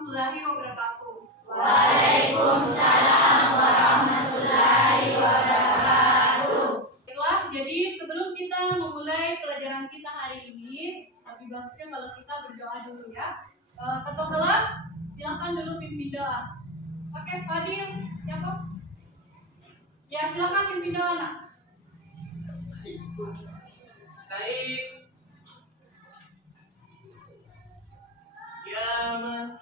warahmatullahi wabarakatuh. Waalaikumsalam warahmatullahi wabarakatuh. Baiklah, jadi sebelum kita memulai pelajaran kita hari ini, lebih bagusnya kalau kita berdoa dulu ya. Ketua kelas, silakan dulu pimpin doa. Oke, Fadil, siapa? Ya, silakan pimpin doa, nak. Baik. Ya, Ma.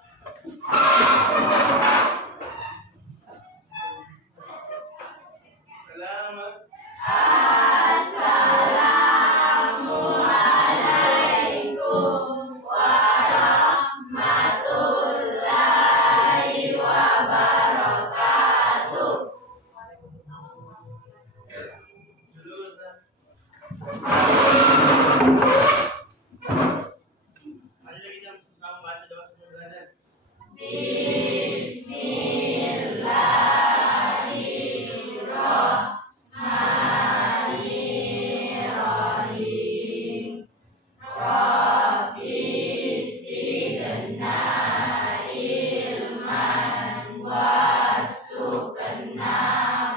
Selamat. Assalamualaikum warahmatullahi wabarakatuh. Dulu, Ustaz. Mari kita sama baca doa sebelum belajar. Bismillahirrahmanirrahim. Rabbi zidna ilman warzuqna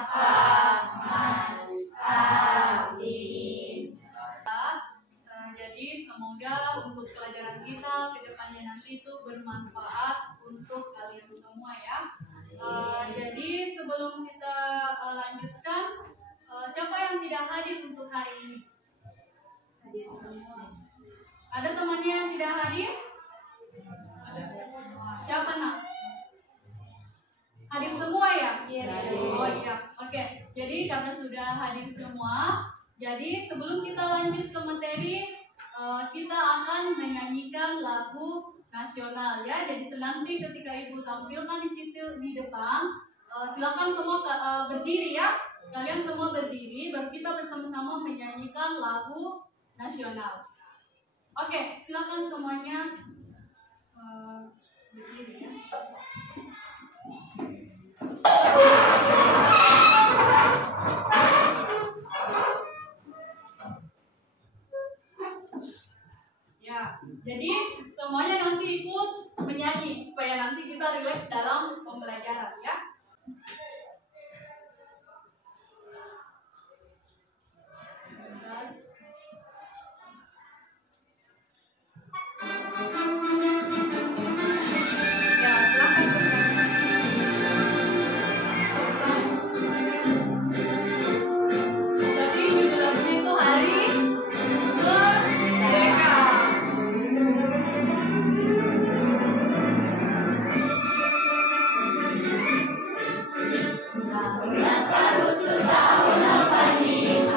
fahman. Amin. Jadi semoga untuk pelajaran kita ke depannya nanti itu bermanfaat untuk kalian semua ya. Jadi sebelum kita lanjutkan, siapa yang tidak hadir untuk hari ini? Hadir semua. Ada temannya yang tidak hadir? Siapa nak? Hadir semua ya? Iya. Oh iya. Oke. Jadi karena sudah hadir semua, jadi sebelum kita lanjut ke materi, kita akan menyanyikan lagu nasional ya. Jadi nanti ketika ibu tampilkan di situ di depan, silakan semua berdiri ya. Kalian semua berdiri, baru kita bersama-sama menyanyikan lagu nasional. Oke, silakan semuanya berdiri ya. Ya, jadi semuanya nanti ikut menyanyi supaya nanti kita rileks dalam pembelajaran ya. Ya, silakan Jadi judul lagunya itu Hari Merdeka. 19 Agustus tahun 85.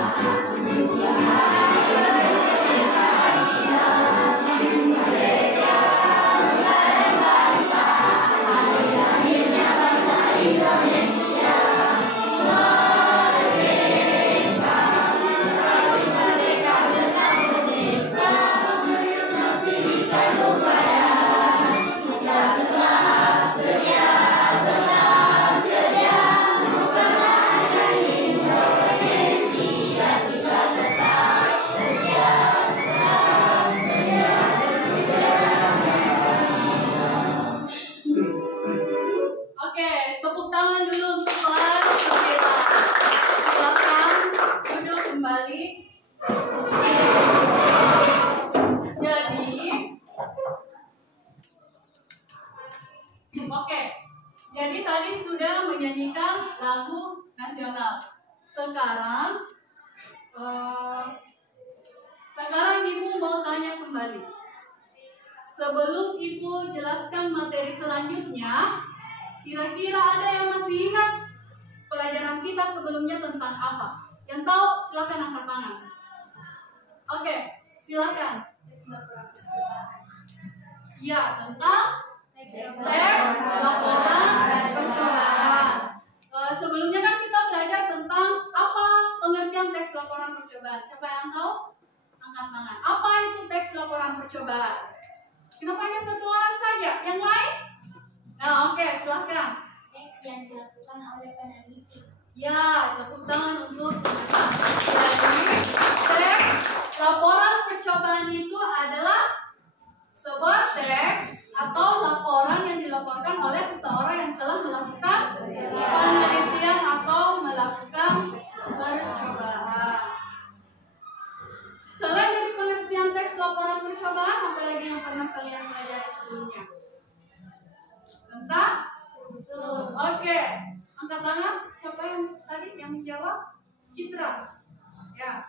Oke, tepuk tangan dulu untuk kelas kita. Silakan duduk kembali. Jadi tadi sudah menyanyikan lagu nasional. Sekarang Ibu mau tanya kembali. Sebelum Ibu jelaskan materi selanjutnya, kira-kira ada yang masih ingat pelajaran kita sebelumnya tentang apa? Yang tahu silakan angkat tangan. Oke, silakan. Ya, tentang teks laporan percobaan. Sebelumnya kan kita belajar tentang apa pengertian teks laporan percobaan. Siapa yang tahu? Angkat tangan. Apa itu teks laporan percobaan? Kenapa hanya satu orang saja? Yang lain? Nah, oke, silakan. Teks yang dilakukan oleh peneliti. Ya, tepuk tangan untuk teman-teman. Jadi, teks laporan percobaan itu adalah sebuah teks atau laporan yang dilakukan Oke, angkat tangan. Siapa yang tadi yang menjawab? Citra. Ya.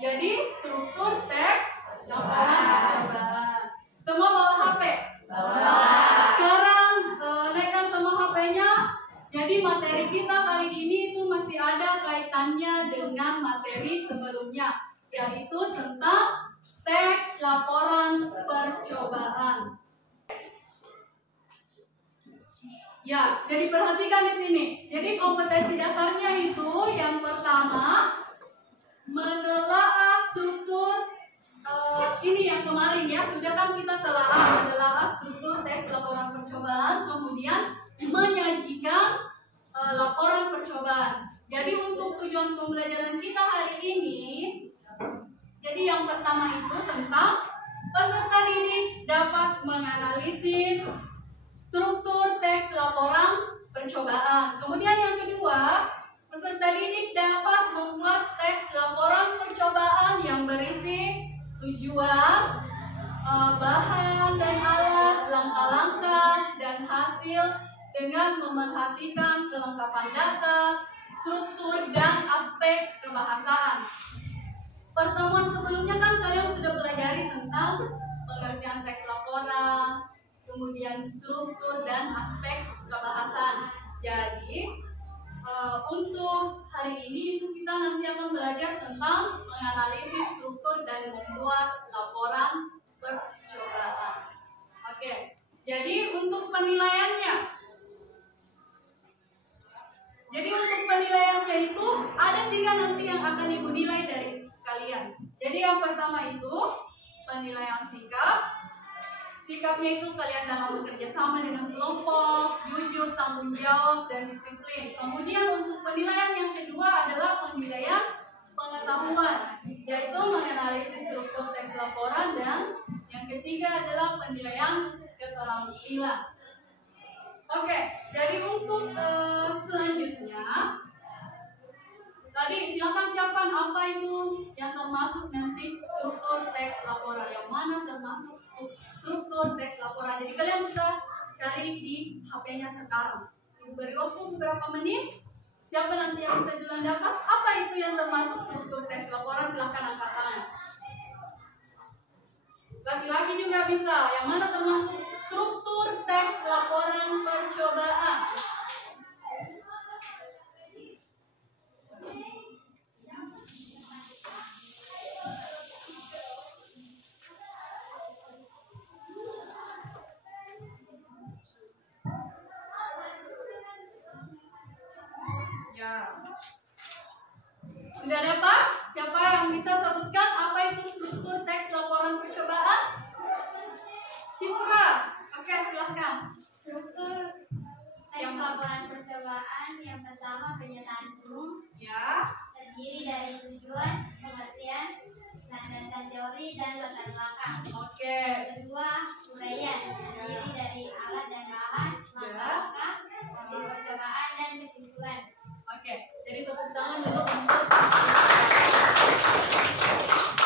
Jadi struktur teks laporan percobaan. Semua bawa HP? Sekarang naikkan semua HP-nya. Jadi materi kita kali ini itu masih ada kaitannya dengan materi sebelumnya, yaitu tentang teks laporan percobaan. Ya, jadi perhatikan di sini. Jadi kompetensi dasarnya itu yang pertama menelaah struktur ini yang kemarin ya, sudah kan kita menelaah struktur teks laporan percobaan, kemudian menyajikan laporan percobaan. Jadi untuk tujuan pembelajaran kita hari ini, jadi yang pertama itu tentang peserta didik dapat menganalisis struktur teks laporan percobaan. Kemudian yang kedua, peserta didik dapat membuat teks laporan percobaan yang berisi tujuan, bahan dan alat, langkah-langkah dan hasil dengan memerhatikan kelengkapan data, struktur dan aspek kebahasaan. Pertemuan sebelumnya kan kalian sudah pelajari tentang pengertian teks laporan, kemudian struktur dan aspek kebahasaan. Jadi untuk hari ini itu kita nanti akan belajar tentang menganalisis struktur dan membuat laporan percobaan. Oke, jadi untuk penilaiannya. Jadi untuk penilaiannya itu ada 3 nanti yang akan ibu nilai dari kalian. Jadi yang pertama itu penilaian sikap. Sikapnya itu kalian dalam bekerja sama dengan kelompok, jujur, tanggung jawab, dan disiplin. Kemudian untuk penilaian yang kedua adalah penilaian pengetahuan, yaitu menganalisis struktur teks laporan, dan yang ketiga adalah penilaian keterampilan. Oke, jadi untuk selanjutnya, tadi silakan siapkan apa itu yang termasuk nanti struktur teks laporan, yang mana termasuk struktur teks laporan. Jadi kalian bisa cari di HP-nya sekarang. Ibu beri waktu beberapa menit. Siapa nanti yang bisa dilandakan? Apa itu yang termasuk struktur teks laporan? Silahkan angkat tangan. Laki-laki juga bisa. Yang mana termasuk struktur teks laporan percobaan? Ya. Sudah dapat? Siapa yang bisa sebutkan apa itu struktur teks laporan percobaan? Citra. Oke, silahkan. Struktur teks laporan percobaan yang pertama pernyataan umum, Ya. terdiri dari tujuan, pengertian, landasan teori dan latar belakang. Oke. Yang kedua, uraian, terdiri dari alat dan bahan, langkah-langkah, hasil percobaan dan kesimpulan. Oke, jadi tepuk tangan dulu untuk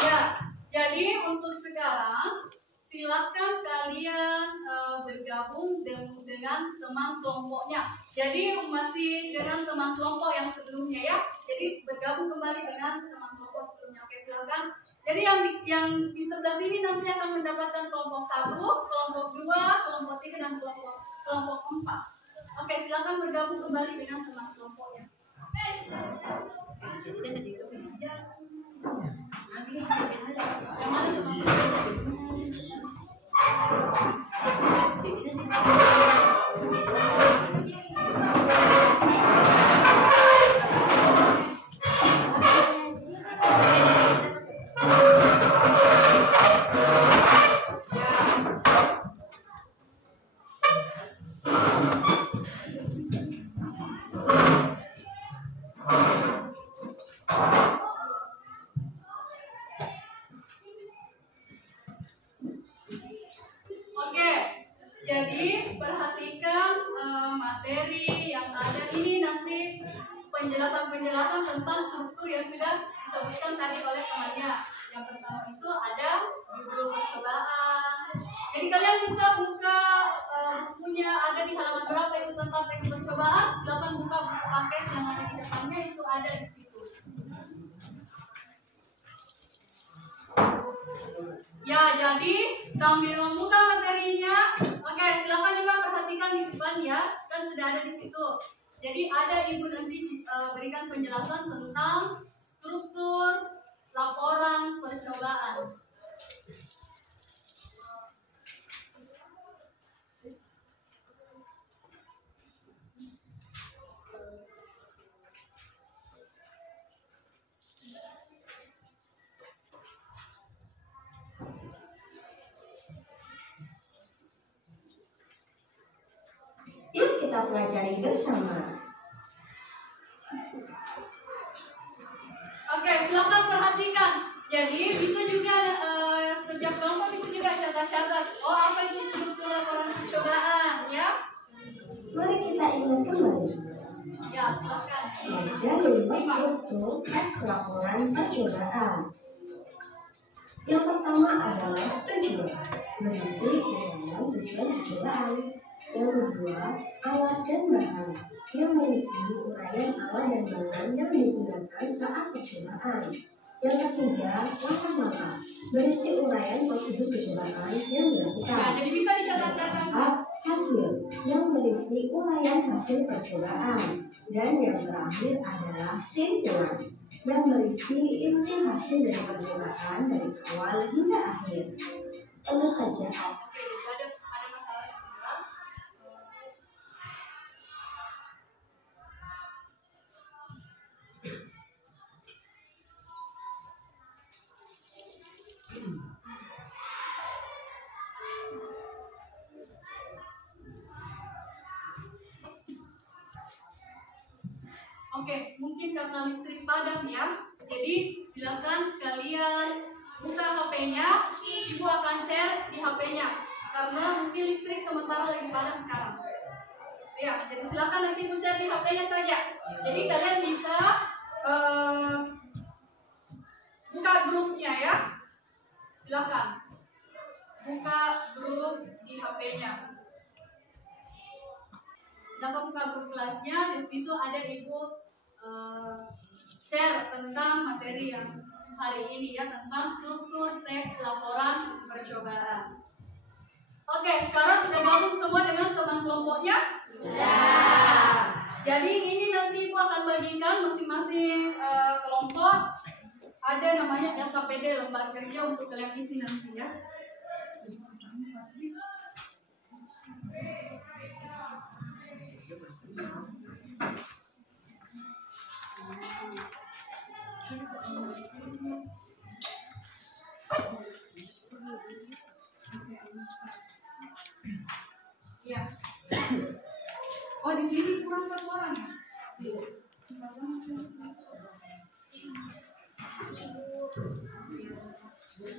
ya. Jadi untuk sekarang silakan kalian bergabung dengan teman kelompoknya. Jadi masih dengan teman kelompok yang sebelumnya ya. Jadi bergabung kembali dengan teman kelompok sebelumnya. Oke, silakan. Jadi yang di sebelah sini nanti akan mendapatkan kelompok 1, kelompok 2, kelompok 3 dan kelompok 4. Oke, silakan bergabung kembali dengan teman kelompoknya. Yang mana teman Oke, jadi perhatikan materi yang ada ini nanti penjelasan-penjelasan tentang struktur yang sudah disebutkan tadi oleh temannya. Yang pertama itu ada judul percobaan. Jadi kalian bisa buka bukunya, ada di halaman berapa? percobaan, silakan buka buku paket yang ada di depannya, itu ada di situ. Ya, jadi sambil membuka materinya, oke, silakan juga perhatikan di depan ya, kan sudah ada di situ. Jadi ada ibu nanti berikan penjelasan tentang struktur laporan percobaan. Yuk kita pelajari bersama. Oke, silakan perhatikan. Jadi bisa juga setiap kelompok bisa juga catat-catat. Oh, apa itu struktur laporan percobaan, ya? Mari kita ingat kembali. Ya, silakan. Ada 5 struktur teks laporan percobaan. Yang pertama adalah tujuan, berisi uraian tujuan percobaan. Yang kedua, alat dan bahan, yang berisi uraian alat dan bahan yang digunakan saat percobaan. Yang ketiga, langkah-langkah, berisi uraian prosedur percobaan yang Ya, dilakukan. jadi bisa dicatat-catat. Keempat, hasil, yang berisi uraian hasil percobaan. Dan yang terakhir adalah simpulan, yang berisi inti hasil dari percobaan dari awal hingga akhir. Tentu saja, Oke, jadi ada masalah sebentar. Oke, mungkin karena listrik padam ya. Jadi silakan kalian buka HP-nya, ibu akan share di HP-nya karena mungkin listrik sementara lagi padam sekarang. Ya, jadi silakan nanti ibu share di HP-nya saja. Jadi kalian bisa buka grupnya ya. Silakan buka grup di HP-nya. Silakan buka grup kelasnya. Di situ ada ibu share tentang materi yang hari ini ya, tentang struktur teks laporan percobaan. Oke, sekarang sudah gabung semua dengan teman kelompoknya? Sudah. Jadi ini nanti ibu akan bagikan masing-masing kelompok ada namanya LKPD, lembar kerja untuk kalian isi nanti ya. Ya. Oh, di sini kurang satu orang ya?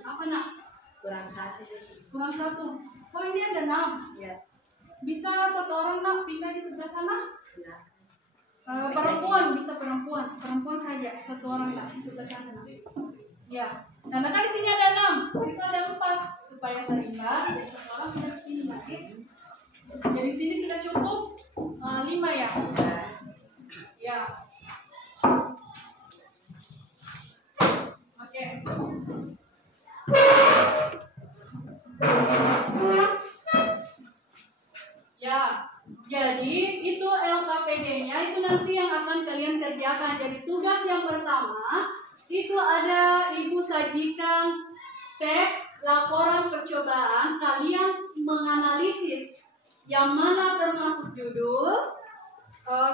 Apa nak? Kurang satu. Kurang satu. Oh, ini ada 6. Ya. Bisa satu orang nak pindah di sebelah sana? Ya. Perempuan bisa perempuan saja satu orang nak di sebelah sana. Nak. Ya. Karena kan di sini ada 6, itu ada 4 supaya seimbang. Jadi satu orang pindah ke sini lagi. Jadi sini sudah cukup 5 ya. Ya. Oke. Ya, jadi itu LKPD-nya itu nanti yang akan kalian kerjakan. Jadi tugas yang pertama itu ada ibu sajikan teks laporan percobaan. Kalian menganalisis yang mana termasuk judul,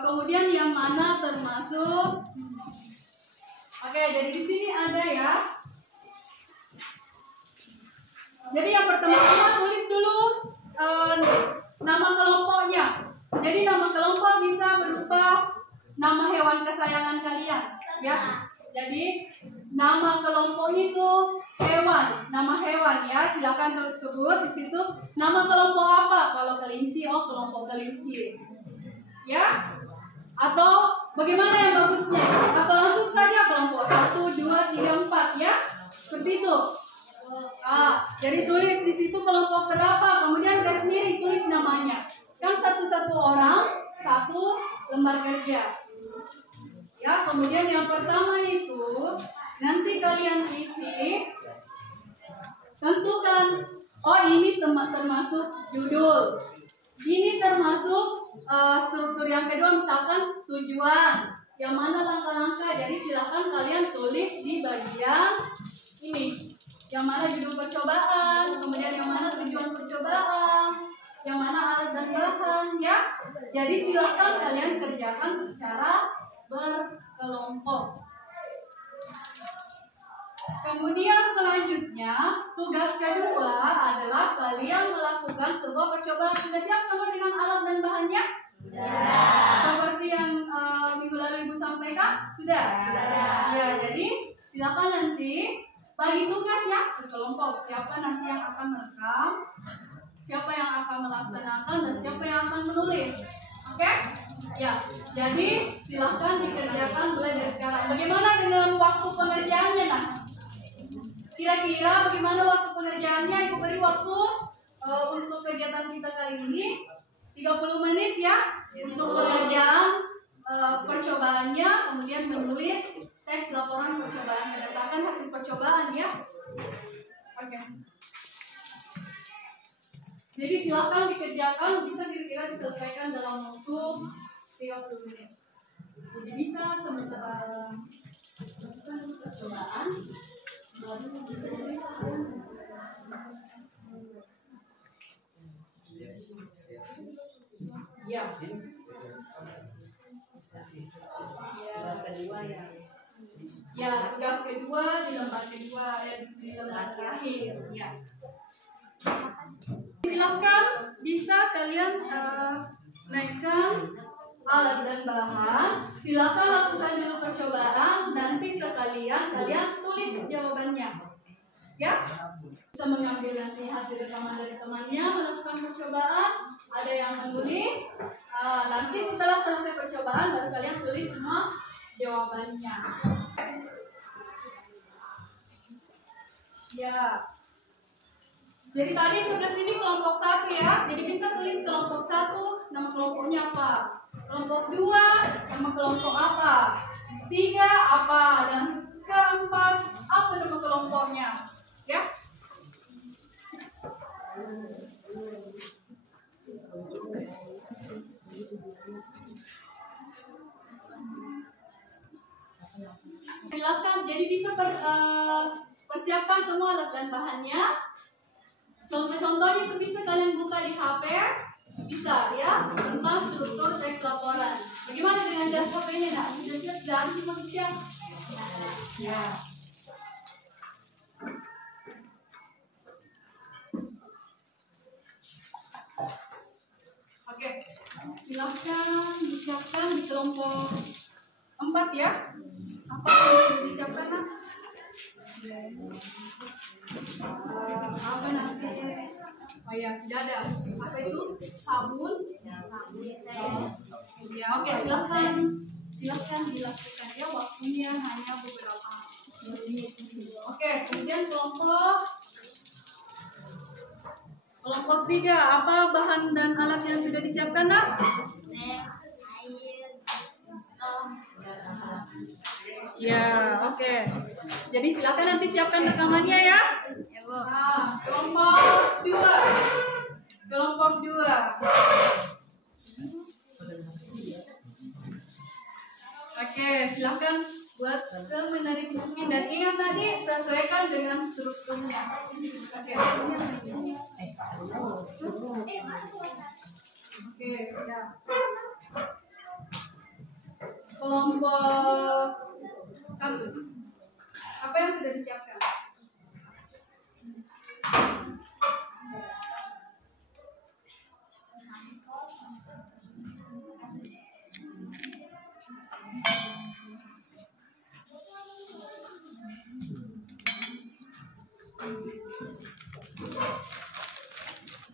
kemudian yang mana termasuk. Oke, jadi di sini ada ya. Jadi yang pertama tulis dulu nama kelompoknya. Jadi nama kelompok bisa berupa nama hewan kesayangan kalian, ya. Jadi nama kelompoknya itu hewan, nama hewan ya. Silakan sebut di situ nama kelompok apa. Kalau kelinci, oh kelompok kelinci, ya. Atau bagaimana yang bagusnya? Atau langsung saja kelompok 1, 2, 3, 4 ya. Seperti itu. Jadi tulis di situ kelompok berapa, kemudian garis miring tulis namanya. Kan satu-satu orang, 1, lembar kerja. Ya, kemudian yang pertama itu nanti kalian isi, tentukan, oh ini termasuk judul, ini termasuk struktur yang kedua, misalkan tujuan, yang mana langkah-langkah. Jadi silakan kalian tulis di bagian ini, yang mana judul percobaan, kemudian yang mana tujuan percobaan, yang mana alat dan bahan, ya. Jadi silakan kalian kerjakan secara berkelompok. Kemudian selanjutnya tugas kedua adalah kalian melakukan sebuah percobaan. Sudah siap semua dengan alat dan bahannya? Seperti yang minggu lalu Ibu sampaikan? Sudah? Ya, jadi silakan nanti bagi tugas ya berkelompok. Siapa nanti yang akan merekam, siapa yang akan melaksanakan, dan siapa yang akan menulis. Oke? Ya, jadi silakan dikerjakan mulai dari sekarang. Bagaimana dengan waktu pengerjaannya nah? Kira-kira bagaimana waktu pengerjaannya? Ibu beri waktu untuk kegiatan kita kali ini 30 menit ya untuk pengerjaan percobaannya, kemudian menulis teks laporan percobaan berdasarkan hasil percobaan ya. Oke. Jadi silakan dikerjakan, bisa kira-kira diselesaikan dalam waktu 30 menit. Jadi bisa sementara melakukan percobaan, lalu bisa diselesaikan. Ya. Ya, tugas kedua di lembar kedua, di lembar terakhir. Ya. Silakan bisa kalian naikkan alat dan bahan. Silakan lakukan dulu percobaan. Nanti sekalian kalian tulis jawabannya. Ya, bisa mengambil nanti hasil rekaman dari temannya melakukan percobaan. Ada yang menulis. Nanti setelah selesai percobaan baru kalian tulis semua jawabannya. Ya. Jadi tadi sebelah sini kelompok 1 ya. Jadi bisa tulis kelompok 1 nama kelompoknya apa. Kelompok 2 nama kelompok apa. 3 apa, dan keempat apa nama kelompoknya. Ya. Silakan, jadi bisa persiapkan semua alat dan bahannya. Contoh-contohnya itu bisa kalian buka di HP, bisa ya, tentang struktur teks laporan. Bagaimana dengan desktop ini? Nah, sudah siap, sudah ada di manusia. Ya. Oke, silakan disiapkan di kelompok 4 ya. Apa yang sudah disiapkan nak? Apa nanti? Oh ya, sudah ada. Apa itu? Sabun. Ya, oke, silakan dilakukan ya, waktunya hanya beberapa menit. Oke, kemudian kelompok 3, apa bahan dan alat yang sudah disiapkan nak? Ya, oke. Jadi silakan nanti siapkan rekamannya ya. Ya, Bu. Kelompok 2. Oke, silakan buat menarik mungkin, dan ingat tadi sesuaikan dengan strukturnya. Oke. Oke, siap. Kelompok 1. Apa yang sudah disiapkan?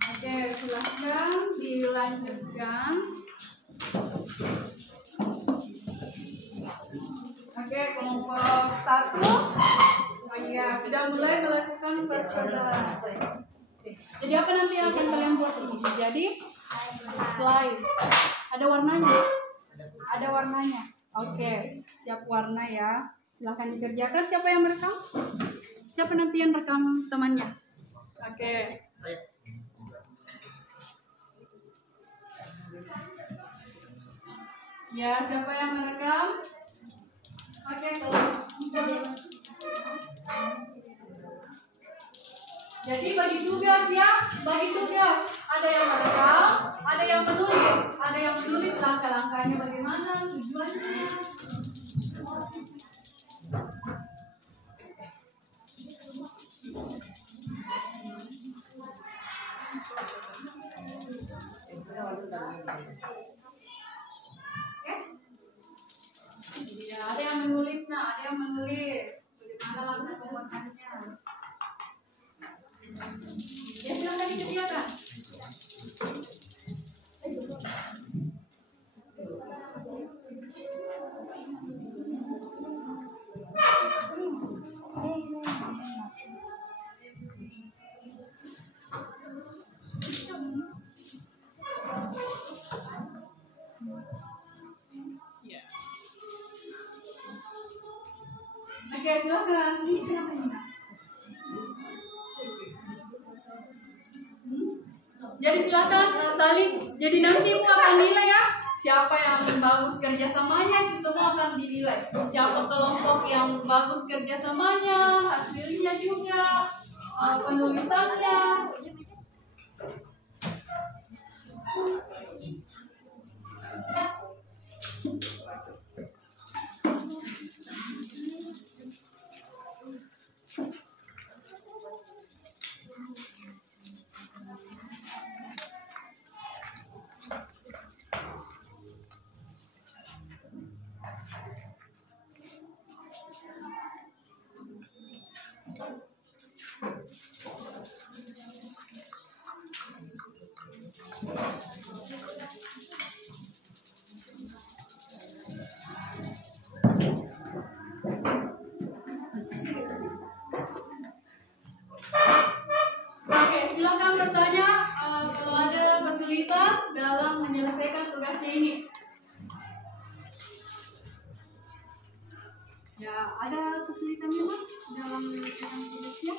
Oke, silahkan dilanjutkan. Oke, kelompok 1. Oh iya, sudah mulai melakukan percobaan. Jadi apa nanti yang akan kalian buat ini? Jadi slide. Ada warnanya? Ada warnanya. Oke, siap warna ya. Silahkan dikerjakan. Siapa yang merekam? Siapa nanti yang rekam temannya? Oke. Saya. Ya, siapa yang merekam? Oke, kalau jadi bagi tugas ya, bagi tugas ada yang merekam, ada yang menulis langkah-langkahnya bagaimana, tujuannya. Ya, ada yang menulis, ada yang menulis bagaimana langkah pembuatannya. Ya, silakan dikerjakan. Oke, silakan. Ini kenapa ini? Jadi silakan saling. Jadi nanti akan nilai ya. Siapa yang bagus kerjasamanya itu semua akan dinilai. Siapa kelompok yang bagus kerjasamanya, hasilnya juga, penulisannya. Oke, silakan bertanya kalau ada kesulitan dalam menyelesaikan tugasnya ini. Ya, ada kesulitan memang dalam menyelesaikan tugasnya?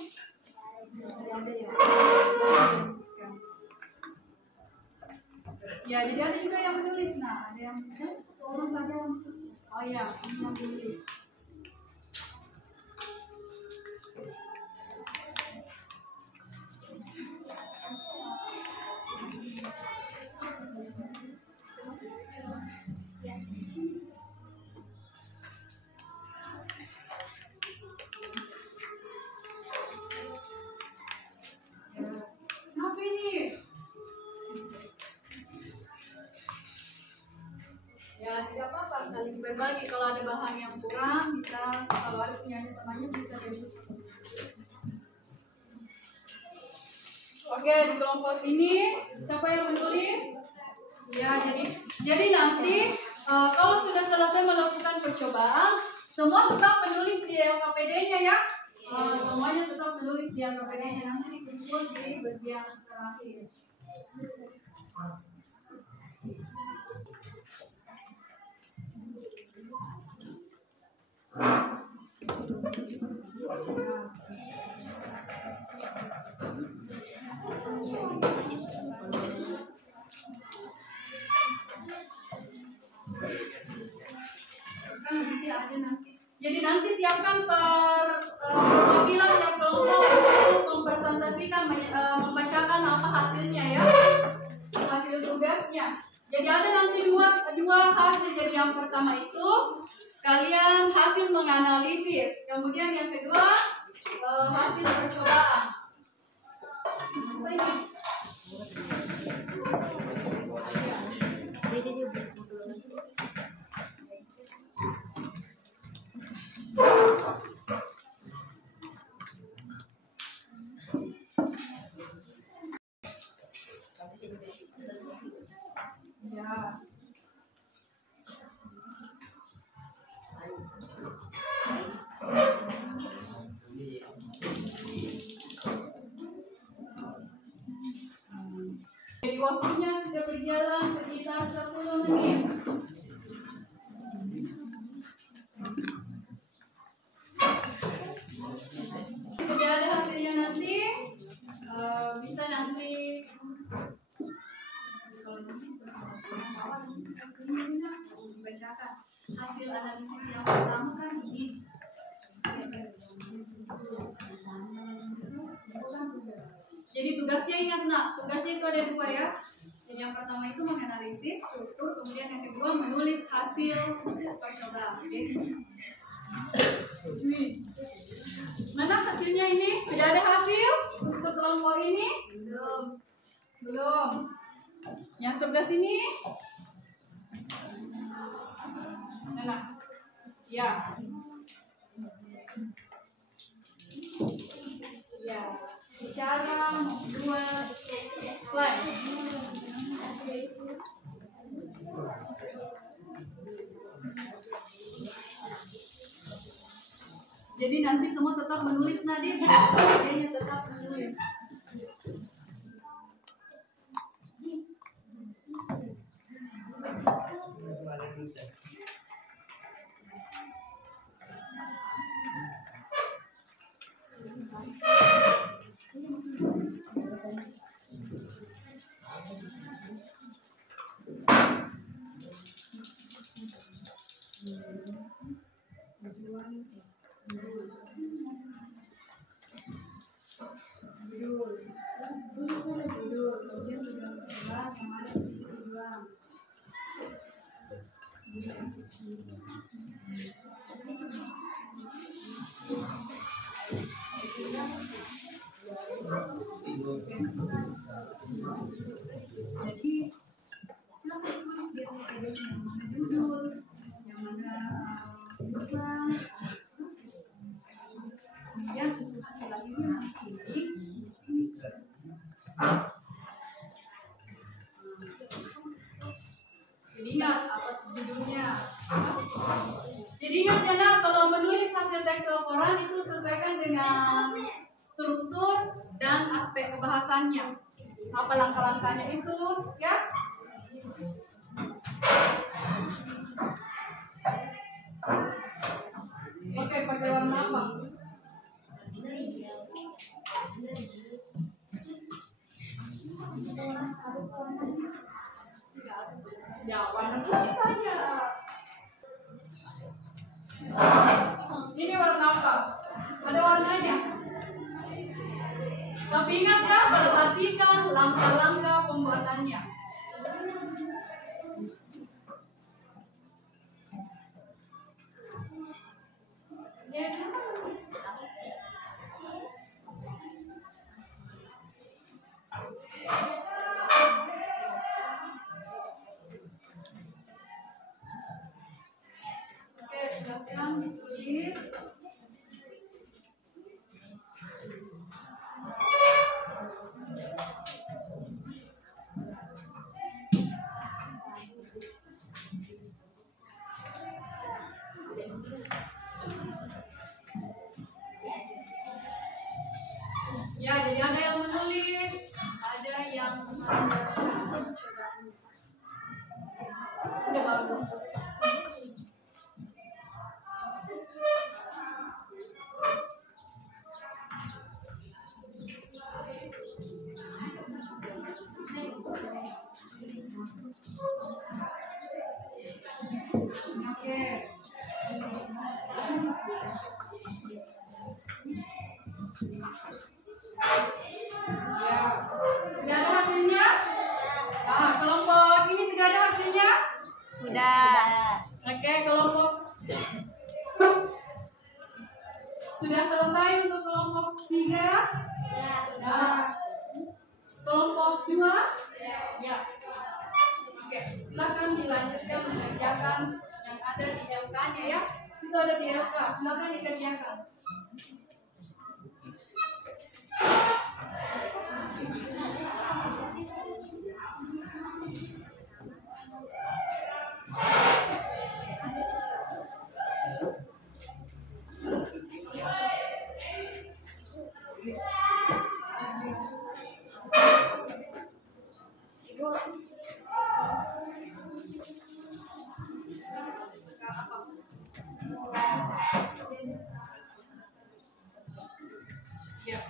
Ya, jadi ada juga yang menulis. Nah, ada yang orang saja. Oh ya, ini yang menulis. Kenapa ini? Ya, tidak apa-apa, saling berbagi. Kalau ada bahan yang kurang, bisa, kalau ada punya temannya bisa diskusi. Oke, di kelompok ini siapa yang menulis? Ya, jadi nanti kalau sudah selesai melakukan percobaan, semua tetap menulis di LKPD-nya ya. Semuanya tetap menulis di LKPD-nya, nanti dikumpul di bagian terakhir. Jadi nanti siapkan perwakilan siap kelompok untuk mempresentasikan, membacakan apa hasilnya ya, hasil tugasnya. Jadi ada nanti dua hasil. Jadi yang pertama itu kalian hasil menganalisis, kemudian yang kedua hasil percobaan. Ya. Jadi waktunya sudah berjalan sekitar 10 menit. dibacakan. Hasil analisis yang pertama kan ini. Jadi tugasnya ingat nak, tugasnya itu ada dua ya. Jadi yang pertama itu menganalisis struktur, kemudian yang kedua menulis hasil percobaan. Oke. Mana hasilnya ini? Sudah ada hasil untuk kelompok ini? Belum. Yang sebelah sini? Mana? Ya. Ya. Bicara 2 slide. Jadi nanti semua tetap menulis Nadine, kayaknya tetap menulis. Jadi silakan tulis di atas yang mana judul, yang mana tulisan. Kemudian untuk hasil akhirnya nanti jadi ingat apa judulnya. Jadi ingat ya nak, kalau menulis hasil teks laporan itu sesuaikan dengan struktur dan aspek kebahasannya. Apa langkah-langkahnya itu, ya? Oke, pakai warna apa? Ya, warna putih saja. Ini warna apa? Ada warnanya. Tapi ingat ya, perhatikan langkah-langkah pembuatannya. Oke, silakan ditulis. Ya, jadi ada yang menulis, ada yang mengerjakan percobaan. Sudah bagus. Oke. Ya, sudah ada hasilnya? Ah, kelompok ini sudah ada hasilnya? Sudah. Oke, kelompok sudah selesai untuk kelompok 3? Nah, kelompok 2? Ya. Oke, silakan dilanjutkan mengerjakan yang ada di LK-nya ya. Itu ada di LK, silakan dikerjakan. Ya.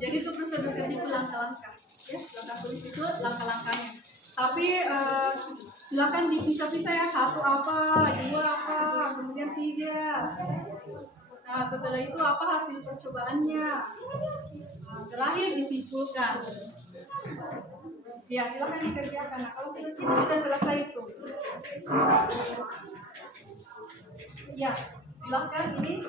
Jadi itu prosedur kerja itu langkah-langkah. Ya, langkah tulis itu langkah-langkahnya. Tapi silakan dipisah-pisah ya, 1 apa, 2 apa, kemudian 3. Nah, setelah itu apa hasil percobaannya? Nah, terakhir disimpulkan. Ya, silakan dikerjakan. Nah, kalau sudah selesai itu. Ya, silakan ini.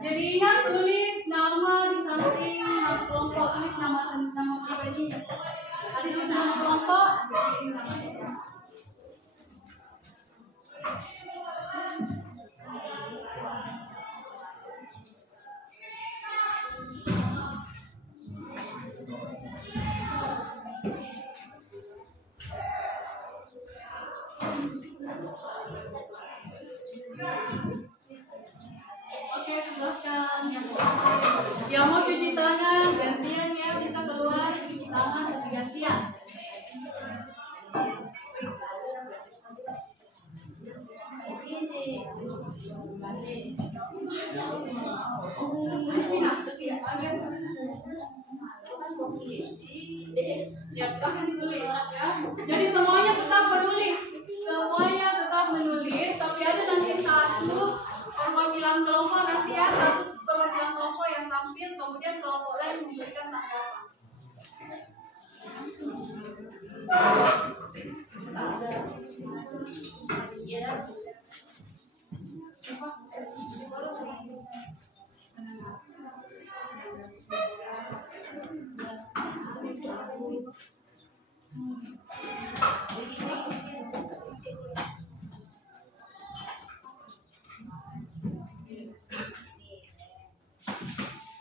Jadi ingat tulis nama di samping nama kelompok, tulis nama pribadinya. Ada di nama kelompok, jadi nama. Oke, silakan. Yang mau cuci tangan gantian ya, bisa keluar cuci tangan gantian. Ya, silakan ditulis ya. Jadi semuanya tetap menulis. Semuanya tetap menulis, tapi ada nanti satu perwakilan kelompok nanti ya, satu perwakilan kelompok yang tampil, kemudian kelompok lain memberikan tanggapan.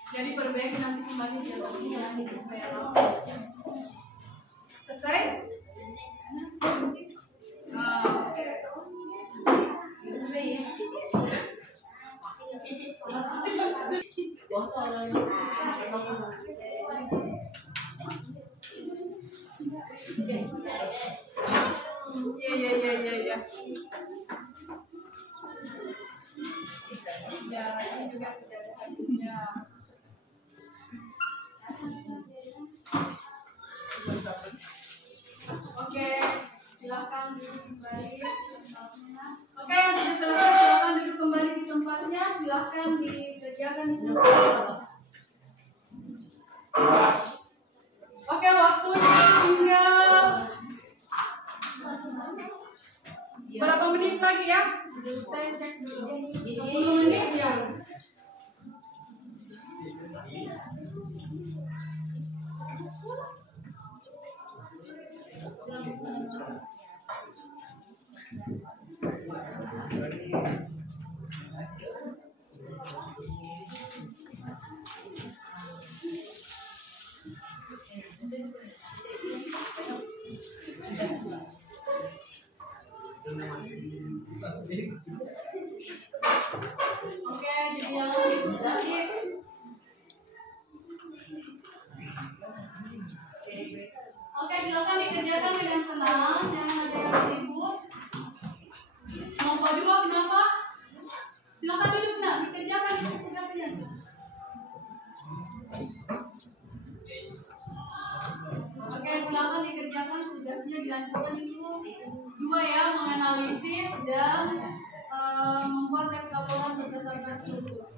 Jadi perbaiki nanti kembali dialognya di supaya selesai. Iya. Ya, ini juga sudah ada hasilnya. Oke, silakan duduk kembali. Oke, yang sudah selesai silakan duduk kembali di tempatnya. Silakan dikerjakan di tempatnya. Oke, waktunya tinggal berapa menit lagi ya? Saya cek dulu. 10 menit ya. Oke, jadi yang itu tadi. Oke, silakan dikerjakan dengan tenang, jangan ada yang ribut. Nomor 2 kenapa? Silakan duduk nak, dikerjakan tugasnya. Oke, silakan dikerjakan tugasnya, dilanjutkan itu 2 ya, menganalisis dan membuat teks laporan berdasarkan struktur.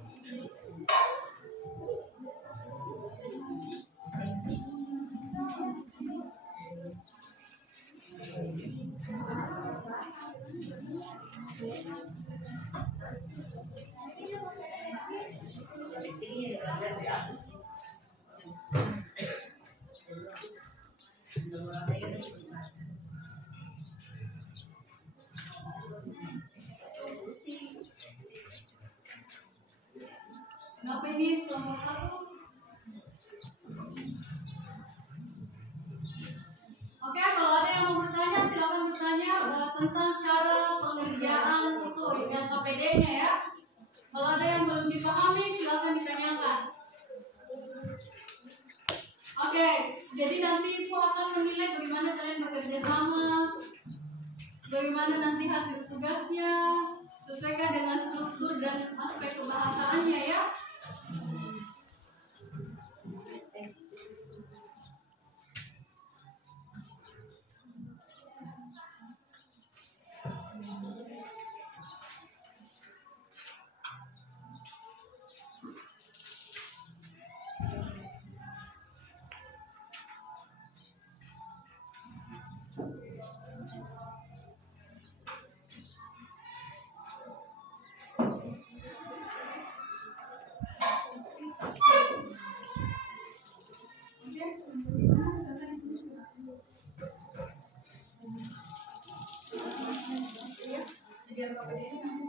Kenapa ini kelompok 1? Oke, kalau ada yang mau bertanya, silakan bertanya tentang cara pengerjaan itu yang KPD-nya ya. Kalau ada yang belum dipahami, silakan ditanyakan. Oke, jadi nanti Ibu akan menilai bagaimana kalian bekerja sama, bagaimana nanti hasil tugasnya, sesuaikan dengan struktur dan aspek kebahasaannya ya. biar KPD nanti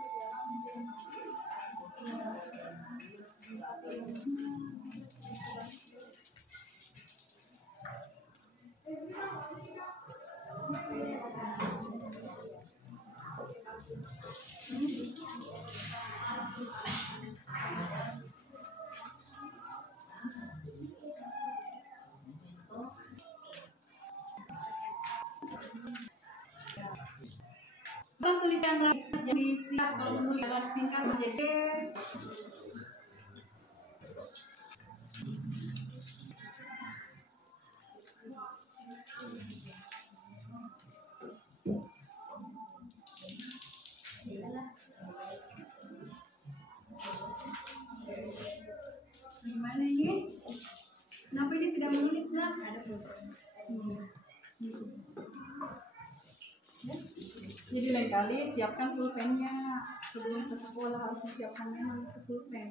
kan tulisan jadi singkat, kalau menulis singkat menjadi gimana ini? Kenapa ini tidak menulis nak? Jadi lain kali siapkan pulpennya sebelum ke sekolah, harus disiapkan memang pulpen.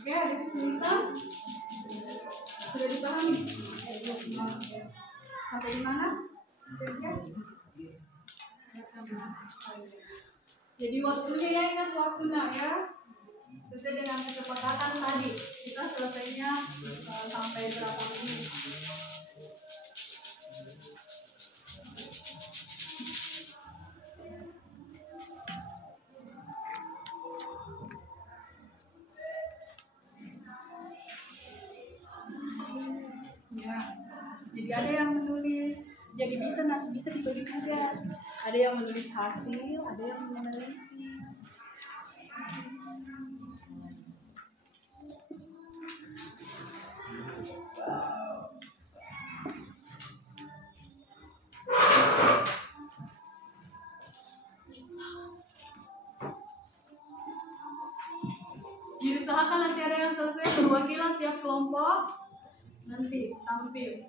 Oke, ada kesulitan? Sudah dipahami? Sampai di mana? Jadi waktunya ya, ingat waktunya ya. Sesuai dengan kesepakatan tadi, kita selesainya sampai berapa menit? Ya, jadi ada yang menulis, jadi bisa dibagi juga. Ada yang menulis hasil, ada yang meneliti. Jadi usahakan nanti ada yang selesai perwakilan tiap kelompok nanti tampil.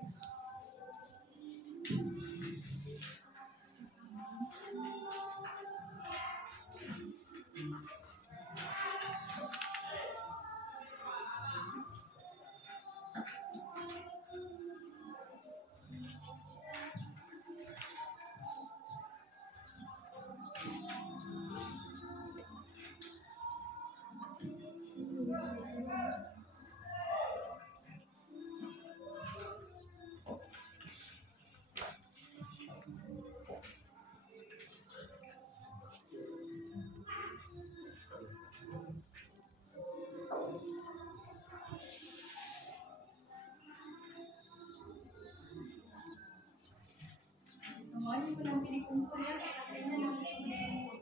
Semuanya itu nanti dikumpul ya, hasilnya nanti dikumpul.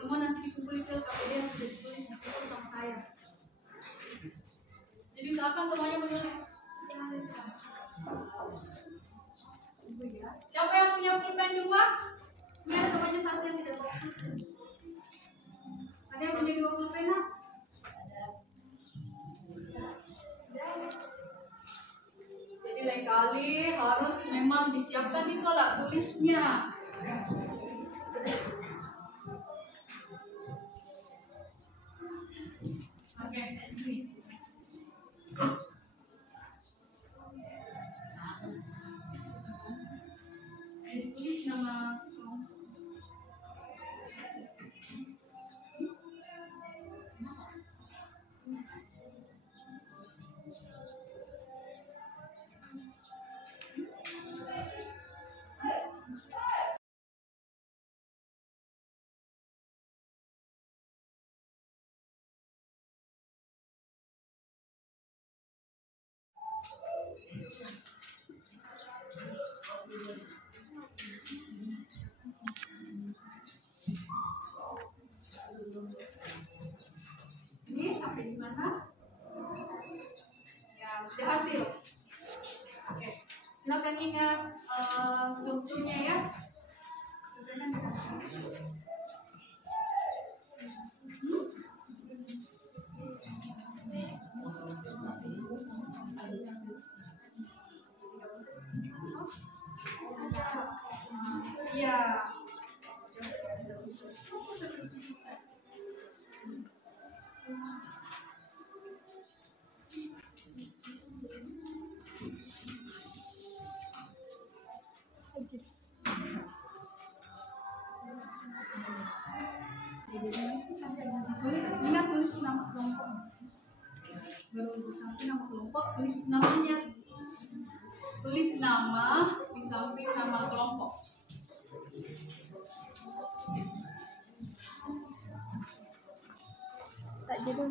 Semua nanti dikumpul ke KPD yang sudah ditulis dikumpul sama saya. Jadi usahakan semuanya menulis. Siapa yang punya pulpen 2? Ini ada temannya satu yang tidak bawa pulpen. Ada yang punya 2 pulpen? Jadi lain kali harus memang disiapkan itu alat tulisnya. Oke, ini. Ditulis nama ingat strukturnya ya. Ya. Ingat tulis nama kelompok. Baru sampai nama kelompok, tulis namanya. Tulis nama di samping nama kelompok. Tak jadi.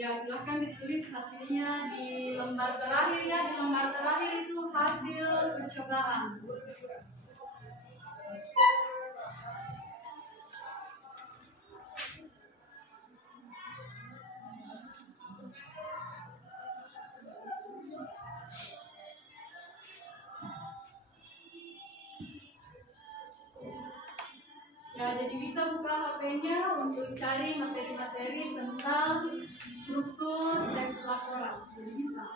Ya, silahkan ditulis hasilnya di lembar terakhir ya. Di lembar terakhir itu hasil percobaan. Ya, jadi bisa buka HP-nya untuk cari materi-materi tentang struktur teks laporan. Jadi bisa.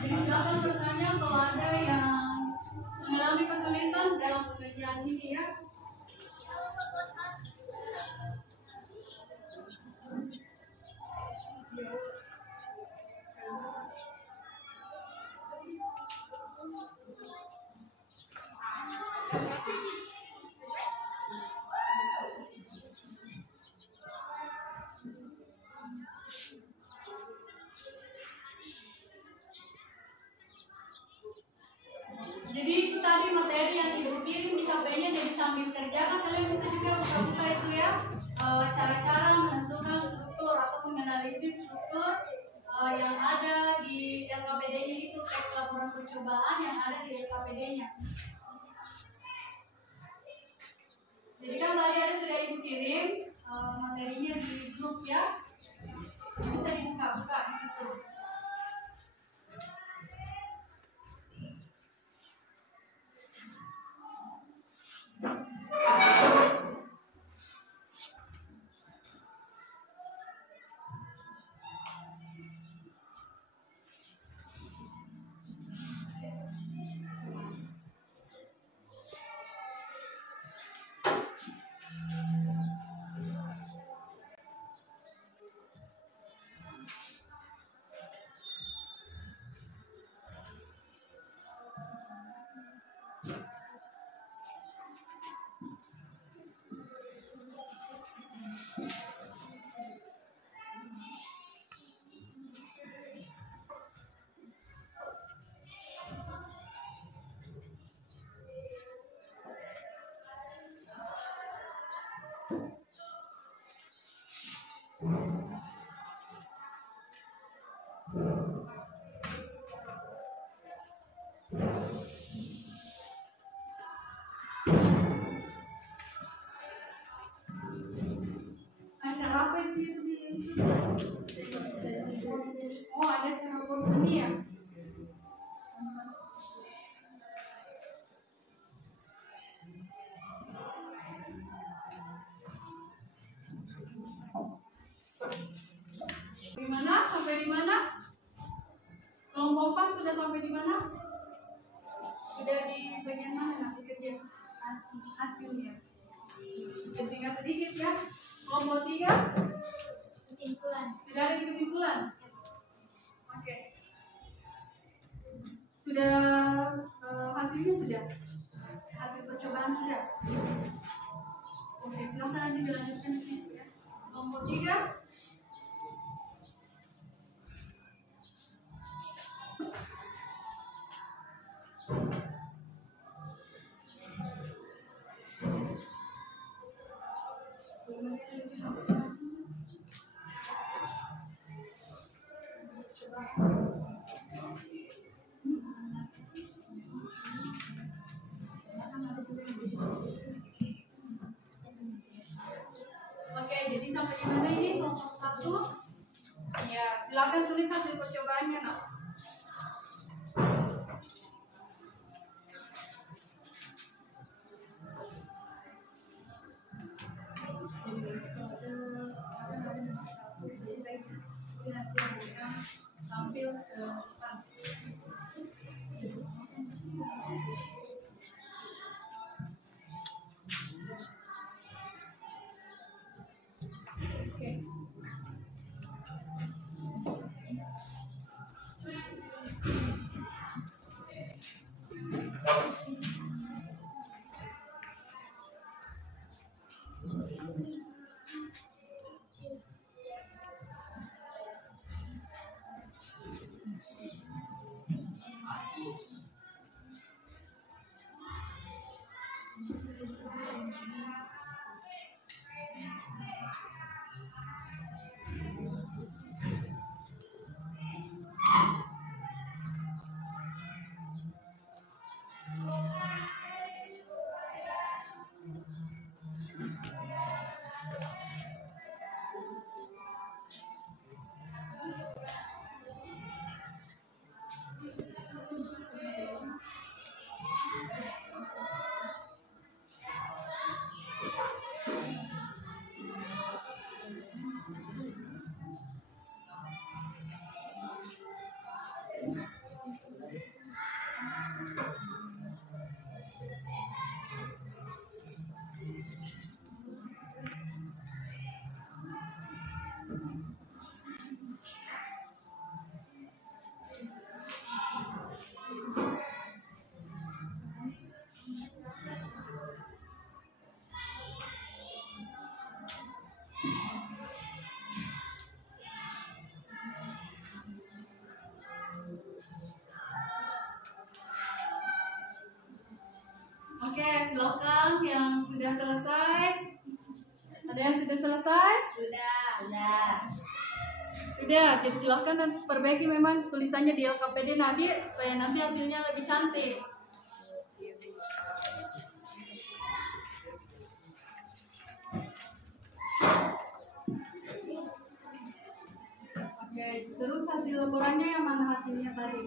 Jadi silakan bertanya kalau ada yang mengalami kesulitan dalam pengerjaan ini ya. Jadi itu tadi materi yang ibu kirim di HP-nya, jadi sambil kerjakan kalian bisa juga buka-buka itu ya, cara-cara menentukan struktur atau menganalisis struktur yang ada di LKPD-nya itu, teks laporan percobaan yang ada di LKPD-nya. Jadi kan tadi ada sudah ibu kirim materinya di grup ya, bisa dibuka-buka di situ. Acara apa itu di Oh, ada cara berseni ya? Di mana? Sampai di mana? Kelompok sudah sampai di mana? Sudah di bagian mana nanti kerja hasilnya? Tinggal sedikit ya. Kelompok 3 Kesimpulan. sudah ada di kesimpulan. Oke. Sudah hasilnya sudah. Hasil percobaan sudah. Oke, silakan nanti dilanjutkan di situ ya. Kelompok 3. Oke, jadi sampai di mana ini kelompok 1? Ya, silakan tulis hasil percobaannya, Nak. Tampil ke depan. Oke. Oke, silakan yang sudah selesai. Ada yang sudah selesai? Sudah. Sudah, jadi silakan dan perbaiki memang tulisannya di LKPD nanti supaya nanti hasilnya lebih cantik. Oke, terus hasil laporannya yang mana hasilnya tadi?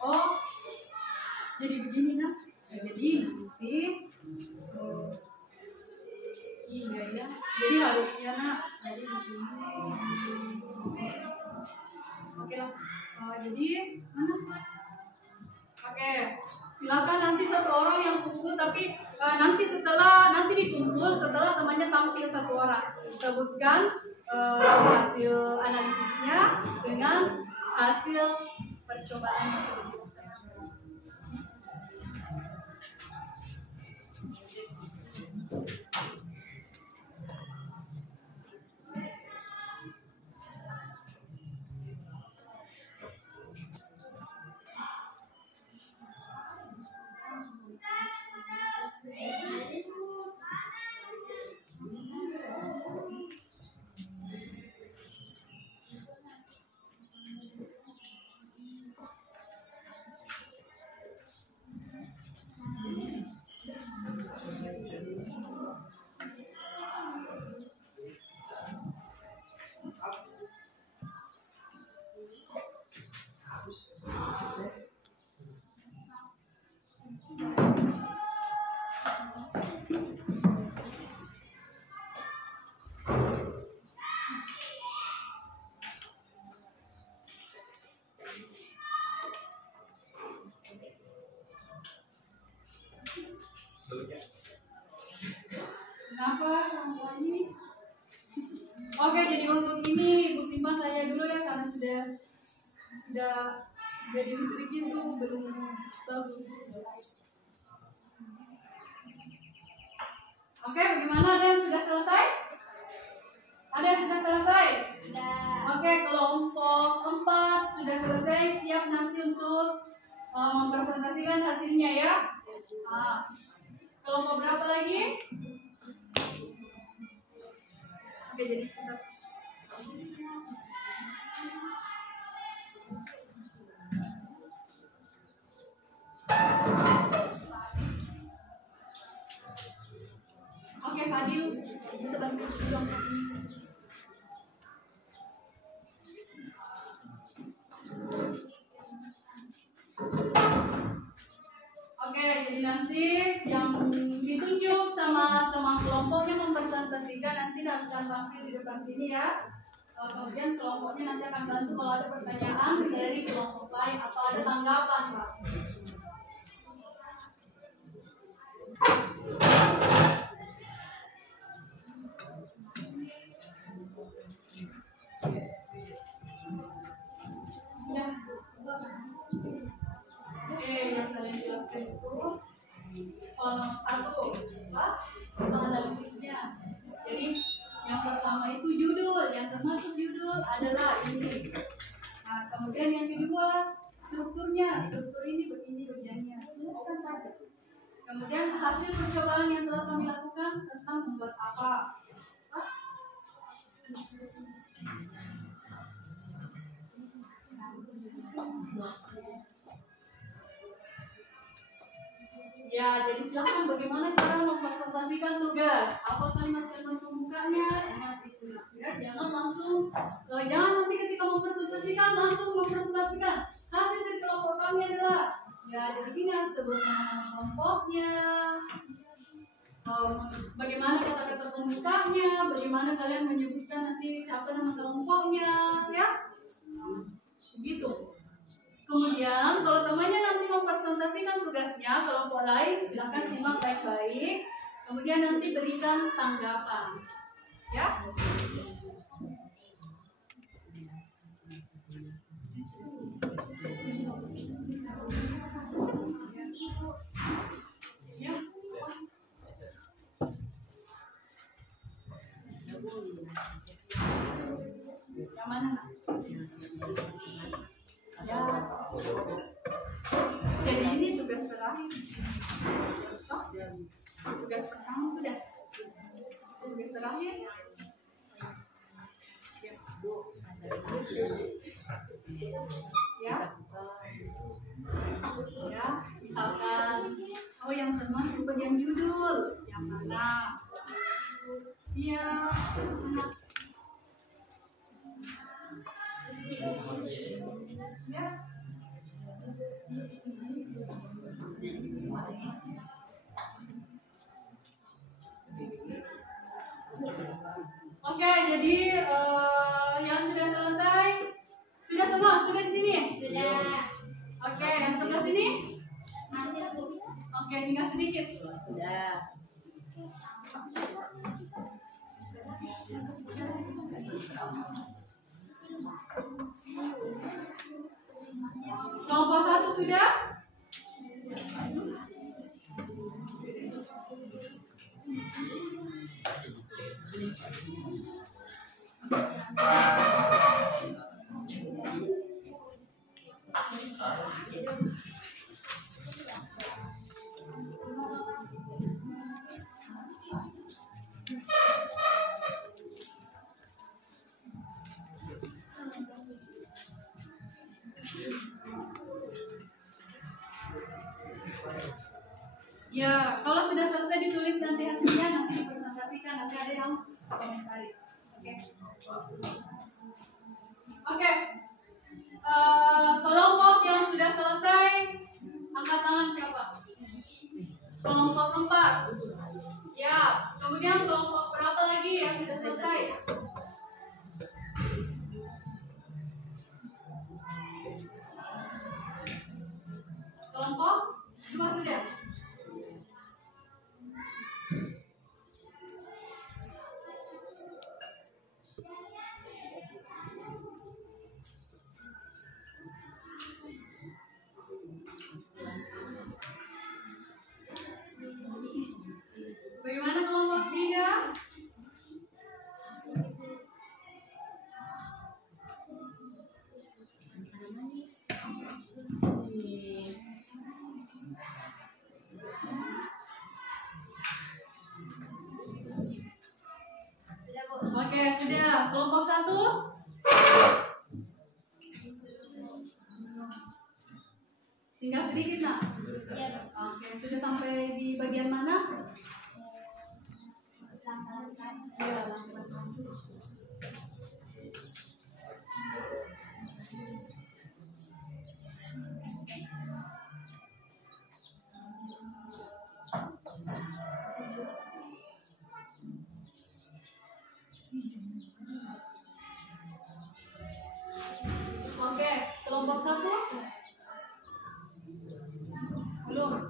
Oh, jadi begini nak. Jadi nanti, iya ya. Jadi harusnya nak. Jadi di sini. Oke lah. Jadi mana? Oke, silakan nanti satu orang yang kumpul tapi nanti dikumpul setelah temannya tampil satu orang. Sebutkan hasil analisisnya dengan hasil percobaan tersebut. Oke, jadi untuk ini Ibu simpan saya dulu ya karena sudah jadi listriknya itu belum bagus. Oke, bagaimana, ada yang sudah selesai? Ada yang sudah selesai? Sudah. Oke, kelompok 4 sudah selesai, siap nanti untuk mempresentasikan hasilnya ya. Nah, kelompok berapa lagi? Oke, jadi kita Oke, Fadil bisa bantu kelompok ini. Oke, jadi nanti yang ditunjuk sama teman kelompoknya mempresentasikan nanti akan tampil di depan sini ya. Kemudian kelompoknya nanti akan bantu kalau ada pertanyaan dari kelompok lain atau ada tanggapan, Pak. Ya. Oke, yang kalian jelaskan itu nomor 1 apa? Analisisnya. Jadi yang pertama itu judul, yang termasuk judul adalah ini. Nah, kemudian yang kedua strukturnya, struktur ini begini bagiannya. Bukan saja. Kemudian hasil percobaan yang telah kami lakukan tentang membuat apa? Ya, jadi silakan bagaimana cara mempresentasikan tugas. Apa kalimat-kalimat pembukanya? Ingat itu. Ya, jangan langsung, jangan nanti ketika mempresentasikan langsung mempresentasikan. Hasil dari kelompok kami adalah, ya jadi ini harus sebut nama kelompoknya. Bagaimana kata-kata pembukanya? Bagaimana kalian menyebutkan nanti siapa nama kelompoknya? Ya, begitu. Kemudian kalau temannya nanti mempresentasikan tugasnya kelompok lain, silakan simak baik-baik. Kemudian nanti berikan tanggapan, ya. Ya. Yang mana, Nak? Ya. Jadi ini tugas terakhir. Tugas pertama sudah. Tugas terakhir. Ya. Ya, misalkan yang termasuk bagian judul yang mana? Iya, mana? Ya. Oke, jadi yang sudah selesai, sudah semua, sudah di sini? Sudah. Oke, yang sebelah sini? Masih Bu. Oke, tinggal sedikit. Sudah. Kelompok 1 sudah? Ya, kalau sudah selesai ditulis nanti hasilnya, nanti dipresentasikan, nanti ada yang komentari. Oke. Oke. Kelompok yang sudah selesai, angkat tangan siapa? Kelompok 4. Ya, kemudian kelompok berapa lagi yang sudah selesai? Kelompok 2 sudah. Sudah, kelompok 1. Tinggal sedikit, nak. Oke, sudah sampai di bagian mana? Ya, oke, kelompok 1. Belum.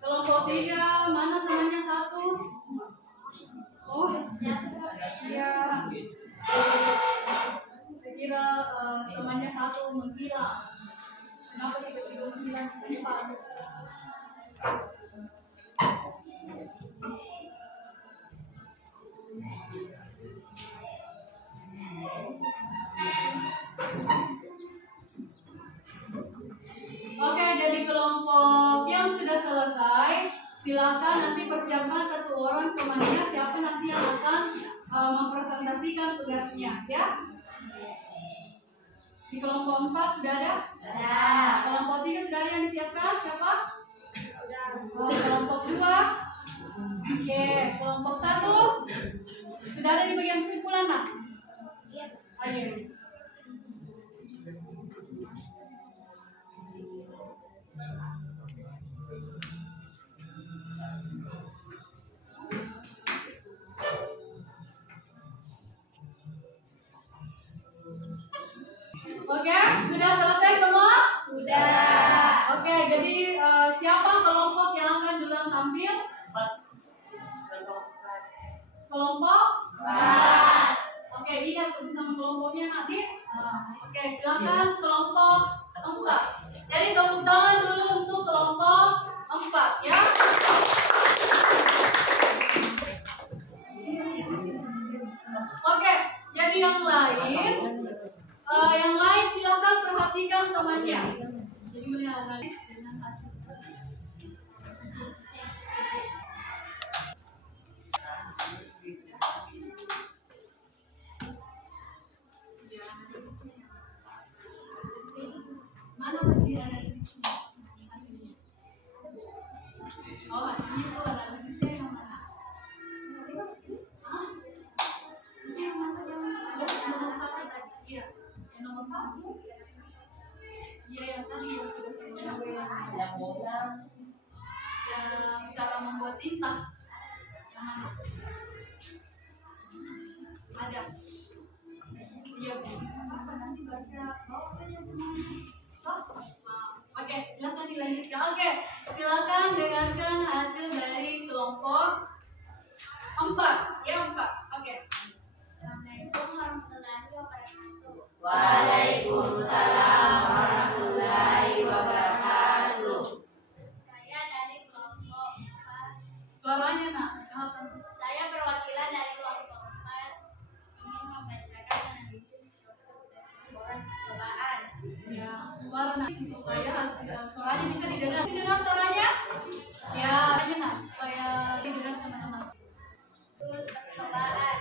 Kelompok 3, mana temannya 1? Oh, ya. Saya kira temannya 1 menghilang. Kenapa tiba-tiba menghilang? Cepat. Oke, jadi kelompok yang sudah selesai, silakan nanti persiapkan satu orang temannya siapa nanti yang akan mempresentasikan tugasnya, ya. Di kelompok 4 sudah ada? Sudah. Kelompok 3 sudah ada yang disiapkan? Siapa? Sudah. Kelompok 2? Oke, kelompok 1? Sudah ada di bagian kesimpulan, nak? Iya. Ayo. Oke, sudah selesai semua? Sudah. Oke, jadi siapa kelompok yang akan duluan tampil? Kelompok 4. Oke, ingat sebut nama kelompoknya nanti. Oke, silakan kelompok 4. Jadi tepuk tangan dulu untuk kelompok 4, ya. Oke, jadi yang lain silakan perhatikan temannya. Jadi melihat lagi dengan hasil. Mana hasilnya? Oh, hasilnya itu ada hasilnya yang mana? Yang mana yang nomor 1 tadi? Iya, yang nomor 1. Iya, yang tadi yang cara membuat tinta. Yang mana? Ada. Iya, Bu. Apa nanti baca bawah saja semuanya. Oke, silakan dilanjutkan. Oke, silakan dengarkan hasil dari kelompok 4. Ya, 4. Oke. Assalamualaikum warahmatullahi wabarakatuh. Waalaikumsalam warahmatullahi wabarakatuh. Saya dari kelompok 4. Suaranya, nak. Saya perwakilan dari kelompok 4 ingin membacakan analisis struktur dan laporan percobaan. Ya, suara nak supaya suaranya bisa didengar. Didengar suaranya? Ya, aja nak supaya didengar teman-teman. Struktur percobaan.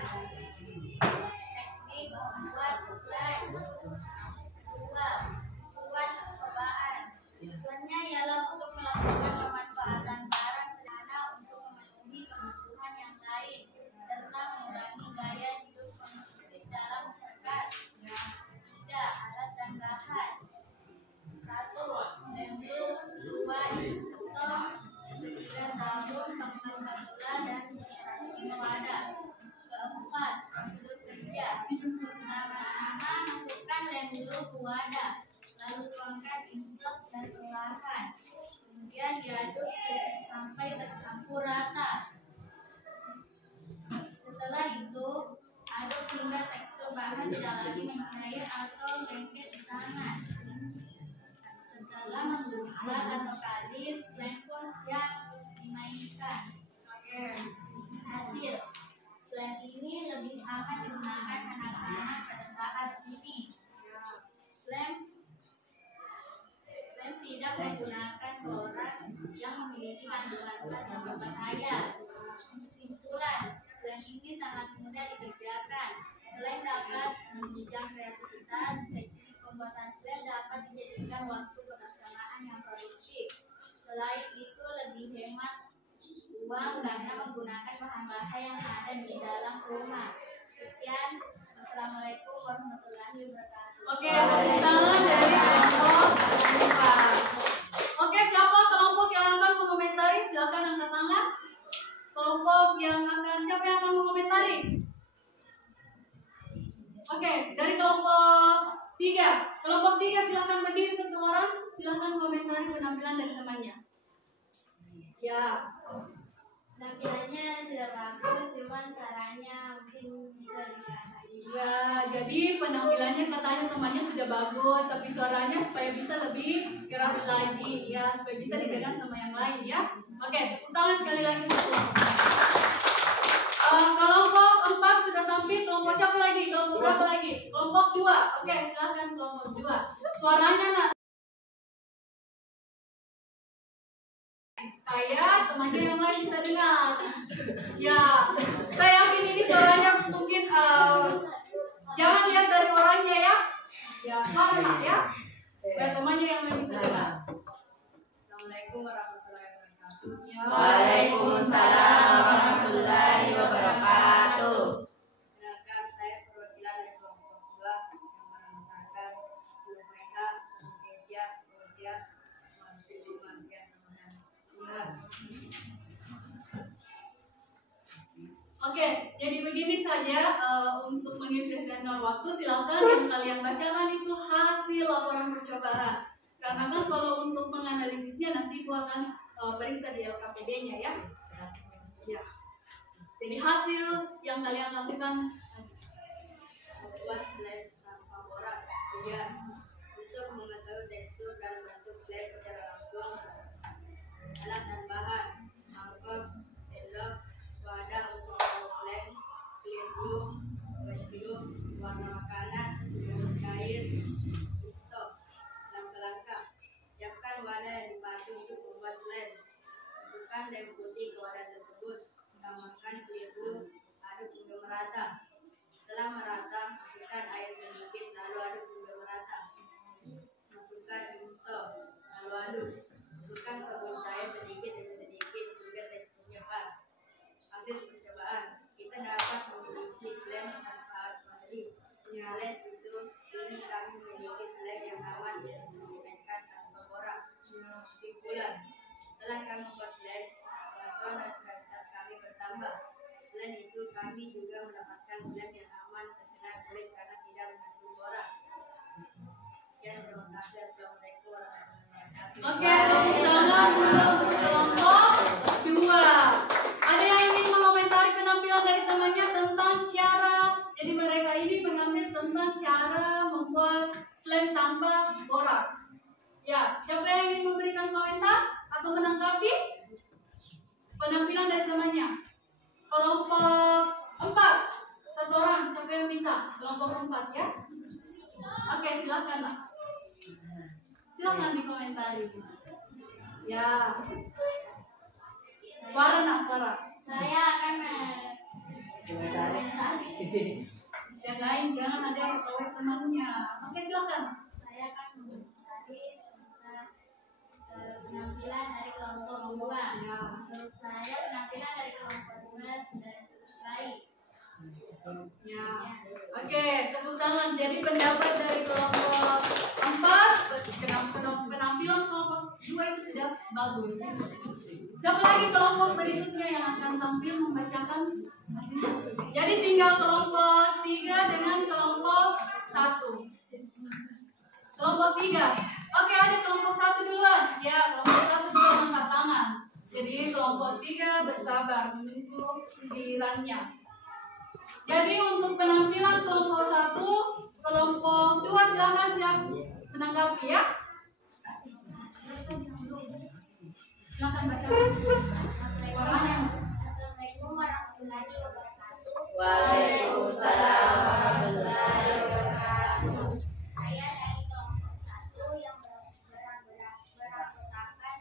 Teknik membuat slide. 2. Buat percobaan. Tujuannya ialah untuk melakukan pemanfaatan barang sederhana untuk memenuhi kebutuhan yang lain serta mengurangi gaya hidup konsumtif dalam masyarakat. 3. Alat dan bahan. 1. Lembu. 2. Instok. 3. Sabun, kertas spatula, dan wadah. 4. Prosedur kerja. Pertama-tama masukkan lem dulu ke wadah, lalu tuangkan instok dan perlahan. Kemudian diaduk sampai tercampur rata. Setelah itu, aduk hingga tekstur bahan tidak lagi mencair atau lengket di tangan. Setelah menggunakan atau kalis, lempos yang dimainkan. Oke. Hasil. Slide ini lebih aman digunakan berbahaya. Kesimpulan, selain ini sangat mudah dikerjakan. Selain dapat menunjang kreativitas, teknik pembuatan slam dapat dijadikan waktu pelaksanaan yang produktif. Selain itu lebih hemat uang karena menggunakan bahan-bahan yang ada di dalam rumah. Sekian, Assalamualaikum warahmatullahi wabarakatuh. Oke, tepuk tangan dari kelompok IPA. Oke, siapa kelompok yang akan mengomentari? Silakan angkat tangan. Siapa yang akan mengomentari? Oke, dari kelompok 3. Kelompok 3 silakan berdiri satu orang. Silakan komentari penampilan dari temannya. Ya. Tampilannya sudah bagus, cuman caranya mungkin bisa dirasain. Ya, jadi penampilannya katanya temannya sudah bagus, tapi suaranya supaya bisa lebih keras lagi, ya, supaya bisa didengar sama yang lain, ya. Oke, tepuk tangan sekali lagi. Kelompok 4 sudah tampil. Kelompok siapa lagi? Kelompok berapa lagi? Kelompok 2. Oke, silakan kelompok 2. Suaranya nak. Saya temannya yang lain bisa dengar. Ya, saya yakin ini suaranya mungkin jangan lihat dari orangnya ya. Ya, suara ya. Dan temannya yang lain bisa dengar. Assalamualaikum warahmatullahi wabarakatuh. Ya. Waalaikumsalam warahmatullahi wabarakatuh. Perkenalkan, saya perwakilan dari kelompok 2 yang merupakan seluruh mereka Indonesia, Rusia, Malaysia, Oke, jadi begini saja untuk mengefisienkan waktu, silakan yang kalian bacakan itu hasil laporan percobaan. Karena kan kalau untuk menganalisisnya nanti Ibu akan periksa di LKPD-nya ya. Ya. Jadi hasil yang kalian lakukan membuat slide tanpa borak. 3. Untuk mengetahui tekstur dan bentuk slide secara langsung, alat dan bahan, mangkok, sendok, wadah untuk taruh slide, clear glue, white glue, warna makanan, cair, stop. Langkah-langkah, siapkan wadah yang dipakai untuk membuat slide. Masukkan lem putih ke wadah tersebut, tambahkan clear glue, aduk hingga merata. Setelah merata, masukkan air sedikit lalu aduk hingga merata. Masukkan stop, lalu aduk. Masukkan sabun cair sedikit demi sedikit hingga teksturnya pas. Hasil percobaan, kita dapat memiliki slam tanpa harus ahli. Selain itu, ini kami memiliki slam yang aman dan dimainkan tanpa borak. Kesimpulan, setelah kami membuat slam, pengetahuan dan kreativitas kami bertambah. Selain itu, kami juga mendapatkan slam yang aman terkena kulit karena tidak mengandung borak. Sekian, terima kasih. Assalamualaikum warahmatullahi wabarakatuh. Oke, tepuk tangan untuk kelompok 2. Ada yang ingin mengomentari penampilan dari temannya tentang cara, jadi mereka ini mengambil tentang cara membuat slam tanpa borak. Ya, siapa yang ingin memberikan komentar atau menanggapi penampilan dari temannya? Kelompok 4. Satu orang, siapa yang bisa? Kelompok 4 ya. Oke, silakan lah. Silakan dikomentari. Ya. Suara nak suara. Saya akan Yang lain jangan ada yang ketawa temannya. Oke, silakan. saya akan mencari penampilan dari kelompok 2. Menurut saya penampilan dari kelompok 2 sudah cukup baik. Ya. Oke, tepuk tangan. Jadi pendapat dari kelompok 4, penampilan kelompok 2 itu sudah bagus. Siapa lagi kelompok berikutnya yang akan tampil membacakan hasilnya? Jadi tinggal kelompok 3 dengan kelompok 1. Kelompok 3. Oke, ada kelompok 1 duluan. Ya, kelompok 1 dulu angkat tangan. Jadi kelompok 3 bersabar menunggu gilirannya. Jadi untuk penampilan kelompok 1, kelompok 2 silakan siap menanggapi ya. Silakan baca. Suaranya. Assalamualaikum warahmatullahi wabarakatuh. Waalaikumsalam warahmatullahi wabarakatuh. Saya dari kelompok 1 yang beranggotakan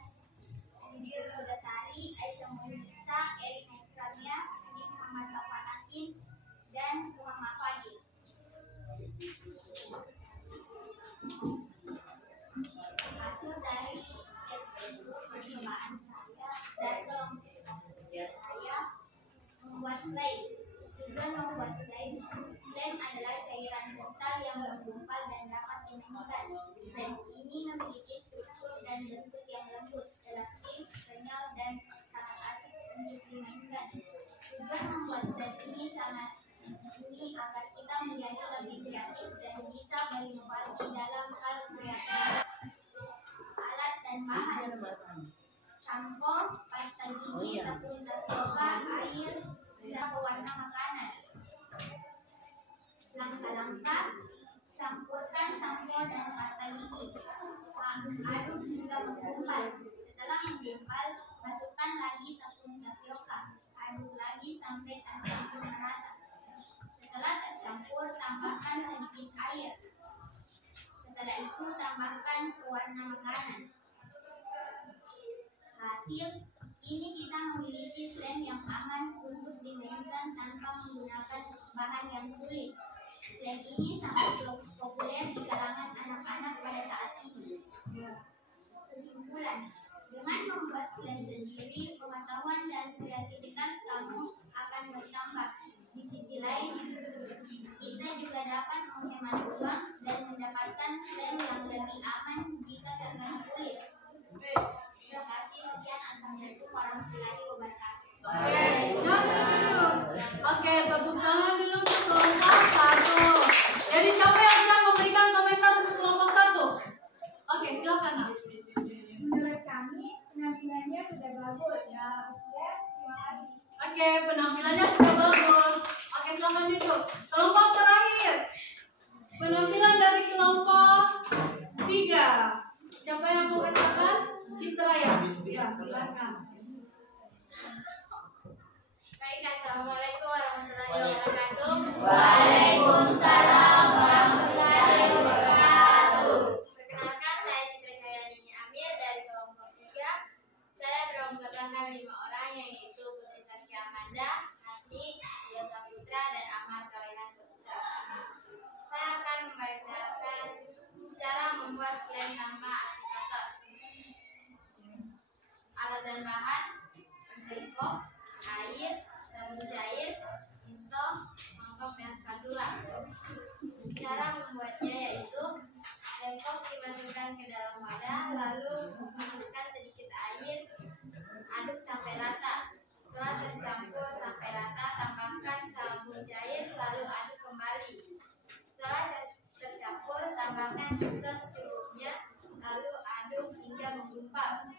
Diri Sari, Aisyah Muhammad Selain tujuan membuat selain adalah cairan mental yang menggumpal dan dapat dinyanyikan. Selain ini memiliki struktur dan bentuk yang lembut, elastis, kenyal, dan sangat asik untuk dimainkan. Tujuan membuat selain ini sangat ini agar kita menjadi lebih kreatif dan bisa berinovasi dalam hal kreativitas. Alat dan bahan: sampo, pasta gigi, tepung tapioka, air, dan pewarna makanan. Langkah-langkah: campurkan sampo dan pasta gigi, aduk hingga menggumpal. Setelah menggumpal, masukkan lagi tepung tapioka, aduk lagi sampai tercampur merata. Setelah tercampur, tambahkan sedikit air. Setelah itu, tambahkan pewarna makanan. Hasil, kini kita memiliki slime yang aman untuk dimainkan tanpa menggunakan bahan yang sulit. Slime ini sangat populer di kalangan anak-anak pada saat ini. Kesimpulan, dengan membuat slime sendiri, pengetahuan dan kreativitas kamu akan bertambah. Di sisi lain, kita juga dapat menghemat uang dan mendapatkan slime yang lebih aman jika terkena kulit. Terima kasih. Sekian. Assalamualaikum warahmatullahi wabarakatuh. Oke, tepuk tangan dulu untuk kelompok 1. Jadi siapa yang akan memberikan komentar untuk kelompok 1? Oke, silakan. Menurut kami, penampilannya sudah bagus. Ya, terima kasih. Oke, penampilannya sudah bagus. Oke, silakan duduk. Kelompok terakhir. Penampilan dari kelompok 3. Siapa yang mau katakan? Citra ya? Ya, silakan. Baik, assalamualaikum warahmatullahi wabarakatuh. Waalaikumsalam warahmatullahi wabarakatuh. Perkenalkan, saya Citra Jayani Amir dari kelompok 3. Saya beranggotakan 5 orang, yaitu Putri Saskia Amanda, Nasri, Dio Saputra, dan Ahmad Rawihan Saputra. Saya akan membacakan cara membuat slime tanpa aplikator. Alat dan bahan: pensil box, air, sabun cair, instom, mangkok, dan spatula. Cara membuatnya yaitu slime box dimasukkan ke dalam wadah, lalu masukkan sedikit air, aduk sampai rata. Setelah tercampur sampai rata, tambahkan sabun cair, lalu aduk kembali. Setelah tercampur, tambahkan pasta secukupnya, lalu aduk hingga menggumpal.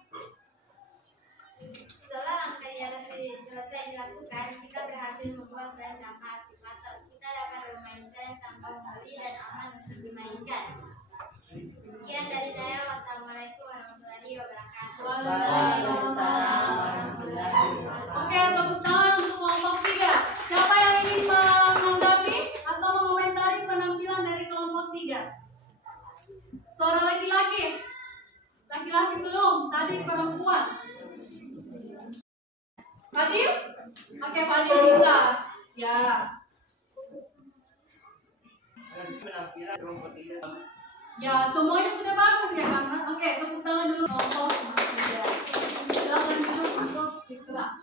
Setelah rangkaian selesai dilakukan, kita berhasil membuat slime tanpa aplikator. Kita dapat bermain slime tanpa membeli dan aman untuk dimainkan. Sekian dari saya. Wassalamualaikum warahmatullahi wabarakatuh. Waalaikumsalam warahmatullahi wabarakatuh. Oke, tepuk tangan untuk kelompok 3. Siapa yang ingin menanggapi atau mengomentari penampilan dari kelompok 3? Suara laki-laki. Laki-laki belum, tadi perempuan. Fadil? Oke, Fadil bisa. Ya. Penampilan kelompok 3 bagus. Ya, semuanya sudah bagus ya kan? Oke, tepuk tangan dulu kelompok 3. Silakan dulu untuk Citra.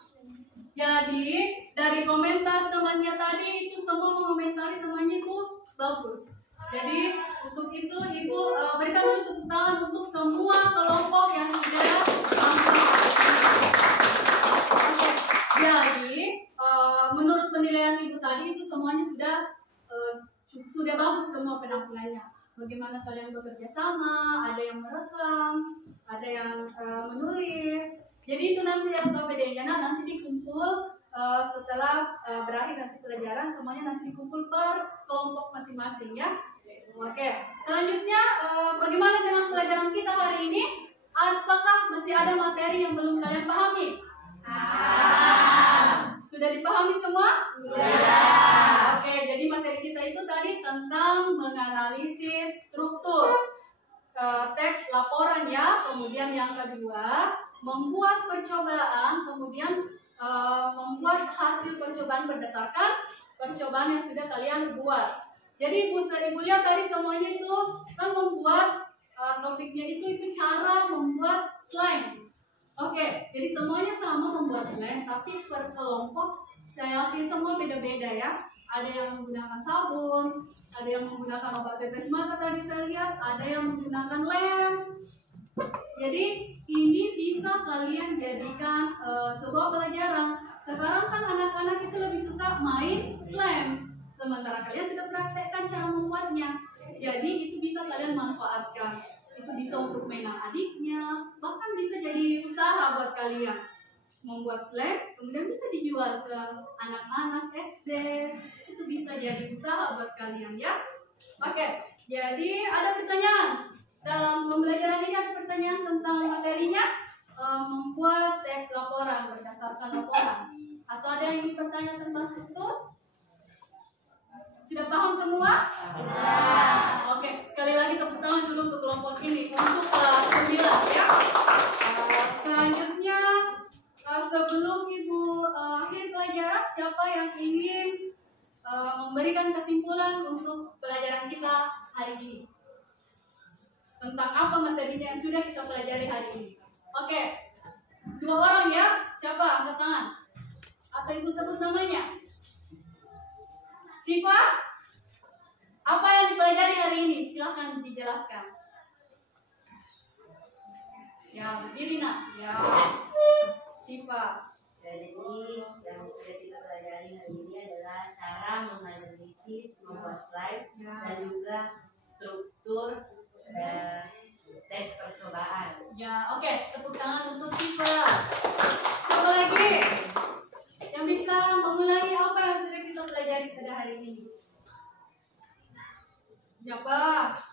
Jadi, dari komentar temannya tadi itu semua mengomentari temannya itu bagus. Jadi, untuk itu Ibu berikan dulu tepuk tangan untuk semua kelompok yang sudah Oke, jadi menurut penilaian Ibu tadi itu semuanya sudah bagus semua penampilannya. Bagaimana kalian bekerja sama, ada yang merekam, ada yang menulis. Jadi itu nanti KPD-nya nanti dikumpul setelah berakhir nanti pelajaran, semuanya nanti dikumpul per kelompok masing-masing ya. Oke, selanjutnya bagaimana dengan pelajaran kita hari ini? Apakah masih ada materi yang belum kalian pahami? Sudah dipahami semua? Sudah. Oke, jadi materi kita itu tadi tentang menganalisis struktur teks laporan ya. Kemudian yang kedua, membuat percobaan, kemudian membuat hasil percobaan berdasarkan percobaan yang sudah kalian buat. Jadi ibu lihat tadi semuanya itu kan membuat topiknya itu cara membuat slime. Oke, jadi semuanya sama membuat slime, tapi per kelompok saya yakin semua beda-beda ya. Ada yang menggunakan sabun, ada yang menggunakan obat tetes mata tadi saya lihat, ada yang menggunakan lem. Jadi ini bisa kalian jadikan sebuah pelajaran. Sekarang kan anak-anak itu lebih suka main slam, sementara kalian sudah praktekkan cara membuatnya. Jadi itu bisa kalian manfaatkan. Itu bisa untuk mainan adiknya, bahkan bisa jadi usaha buat kalian. Membuat slam, kemudian bisa dijual ke anak-anak SD. Itu bisa jadi usaha buat kalian ya. Oke, jadi ada pertanyaan. Dalam pembelajaran ini ada pertanyaan tentang materinya, membuat teks laporan berdasarkan laporan. Atau ada yang ingin bertanya tentang struktur? Sudah paham semua? Oke, sekali lagi tepuk tangan dulu untuk kelompok ini, untuk kelas 9 ya. Selanjutnya, sebelum Ibu akhir pelajaran, siapa yang ingin memberikan kesimpulan untuk pelajaran kita hari ini? Tentang apa materinya yang sudah kita pelajari hari ini? Oke, 2 orang ya. Siapa? Angkat tangan. Atau Ibu sebut namanya. Siva, apa yang dipelajari hari ini? Silahkan dijelaskan. Ya, berdiri nak. Ya, Siva. Jadi yang sudah kita pelajari hari ini adalah cara menganalisis, membuat slide, dan juga struktur teks percobaan. Ya, oke. Tepuk tangan untuk Siva. Siapa lagi yang bisa mengulangi apa yang sudah kita pelajari pada hari ini? Siapa?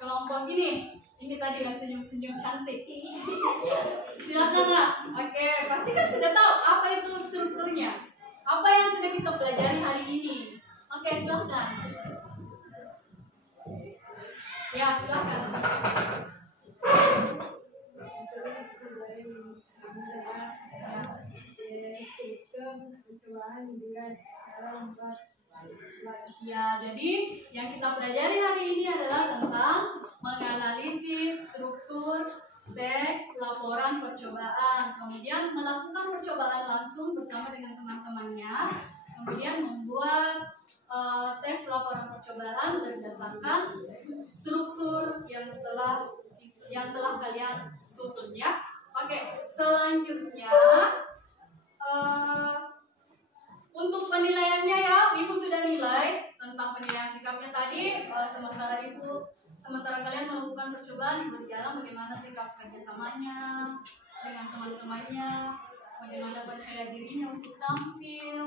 Kelompok ini. Ini tadi yang senyum-senyum cantik. Silakan nak. Oke, pasti kan sudah tahu apa itu strukturnya. Apa yang sudah kita pelajari hari ini? Oke, silakan. Ya, silakan. Ya, jadi yang kita pelajari hari ini adalah tentang menganalisis struktur teks laporan percobaan, kemudian melakukan percobaan langsung bersama dengan teman-temannya, kemudian membuat teks laporan percobaan berdasarkan struktur yang telah kalian susun ya. Oke, selanjutnya untuk penilaiannya ya, Ibu sudah nilai tentang penilaian sikapnya tadi. Sementara kalian melakukan percobaan, Ibu berjalan bagaimana sikap kerjasamanya dengan teman-temannya, bagaimana percaya dirinya untuk tampil.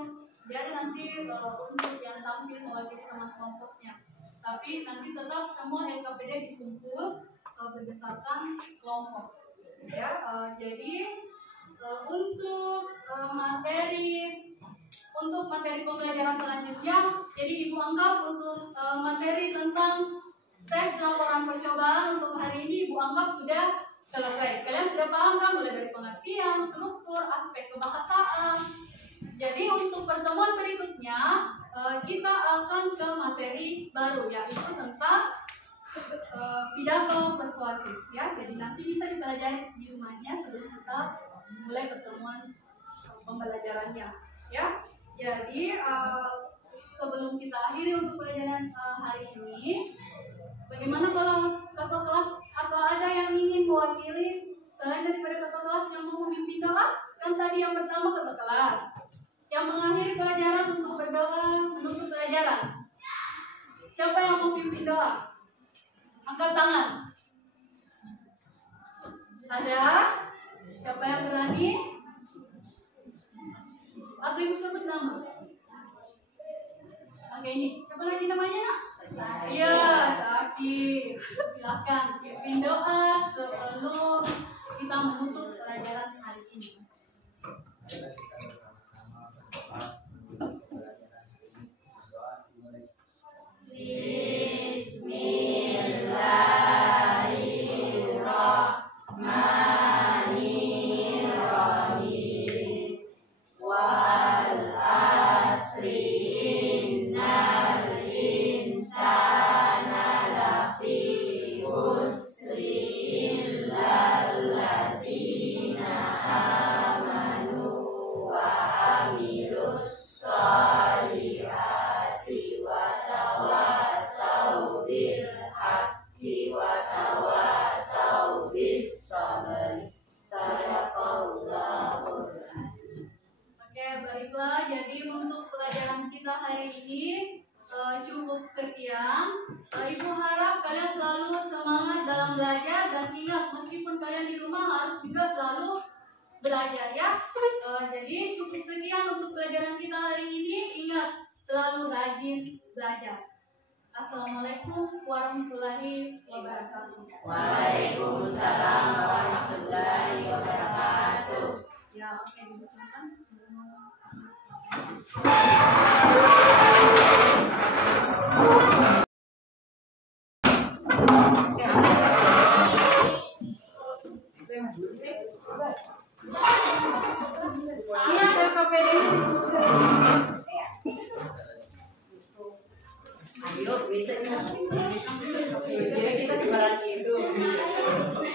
Jadi nanti untuk yang tampil mewakili teman kelompoknya. Tapi nanti tetap semua LKPD dikumpul berdasarkan kelompok. Ya, jadi untuk materi pembelajaran selanjutnya, jadi Ibu anggap untuk materi tentang teks laporan percobaan untuk hari ini Ibu anggap sudah selesai. Kalian sudah paham kan mulai dari pengertian, struktur, aspek kebahasaan. Jadi untuk pertemuan berikutnya kita akan ke materi baru, yaitu tentang pidato persuasif ya. Jadi nanti bisa dipelajari di rumahnya sebelum kita mulai pertemuan pembelajarannya ya. Jadi sebelum kita akhiri untuk pelajaran hari ini, bagaimana kalau ketua kelas atau ada yang ingin mewakili selain daripada ketua kelas yang mau memimpin doa? Kan tadi yang pertama ketua kelas, yang mengakhiri pelajaran untuk berdoa menutup pelajaran. Siapa yang mau memimpin doa? Angkat tangan. Ada? Siapa yang berani? Atau Ibu sebut nama? Oke, ini. Siapa lagi namanya nak? Iya, Saki. Silakan pimpin doa sebelum kita menutup pelajaran hari ini. bil haqqi wa tawasau bis sabr. Sadaqallahul azim. Oke, baiklah. Jadi untuk pelajaran kita hari ini cukup sekian. Ibu harap kalian selalu semangat dalam belajar dan ingat meskipun kalian di rumah harus juga selalu belajar ya. Jadi cukup sekian untuk pelajaran kita hari ini. Ingat selalu rajin belajar. Assalamualaikum warahmatullahi wabarakatuh. Waalaikumsalam warahmatullahi wabarakatuh. Ya, oke, silakan. Iya, KPD. Ayo, bisa kita sebarang itu. Semangat.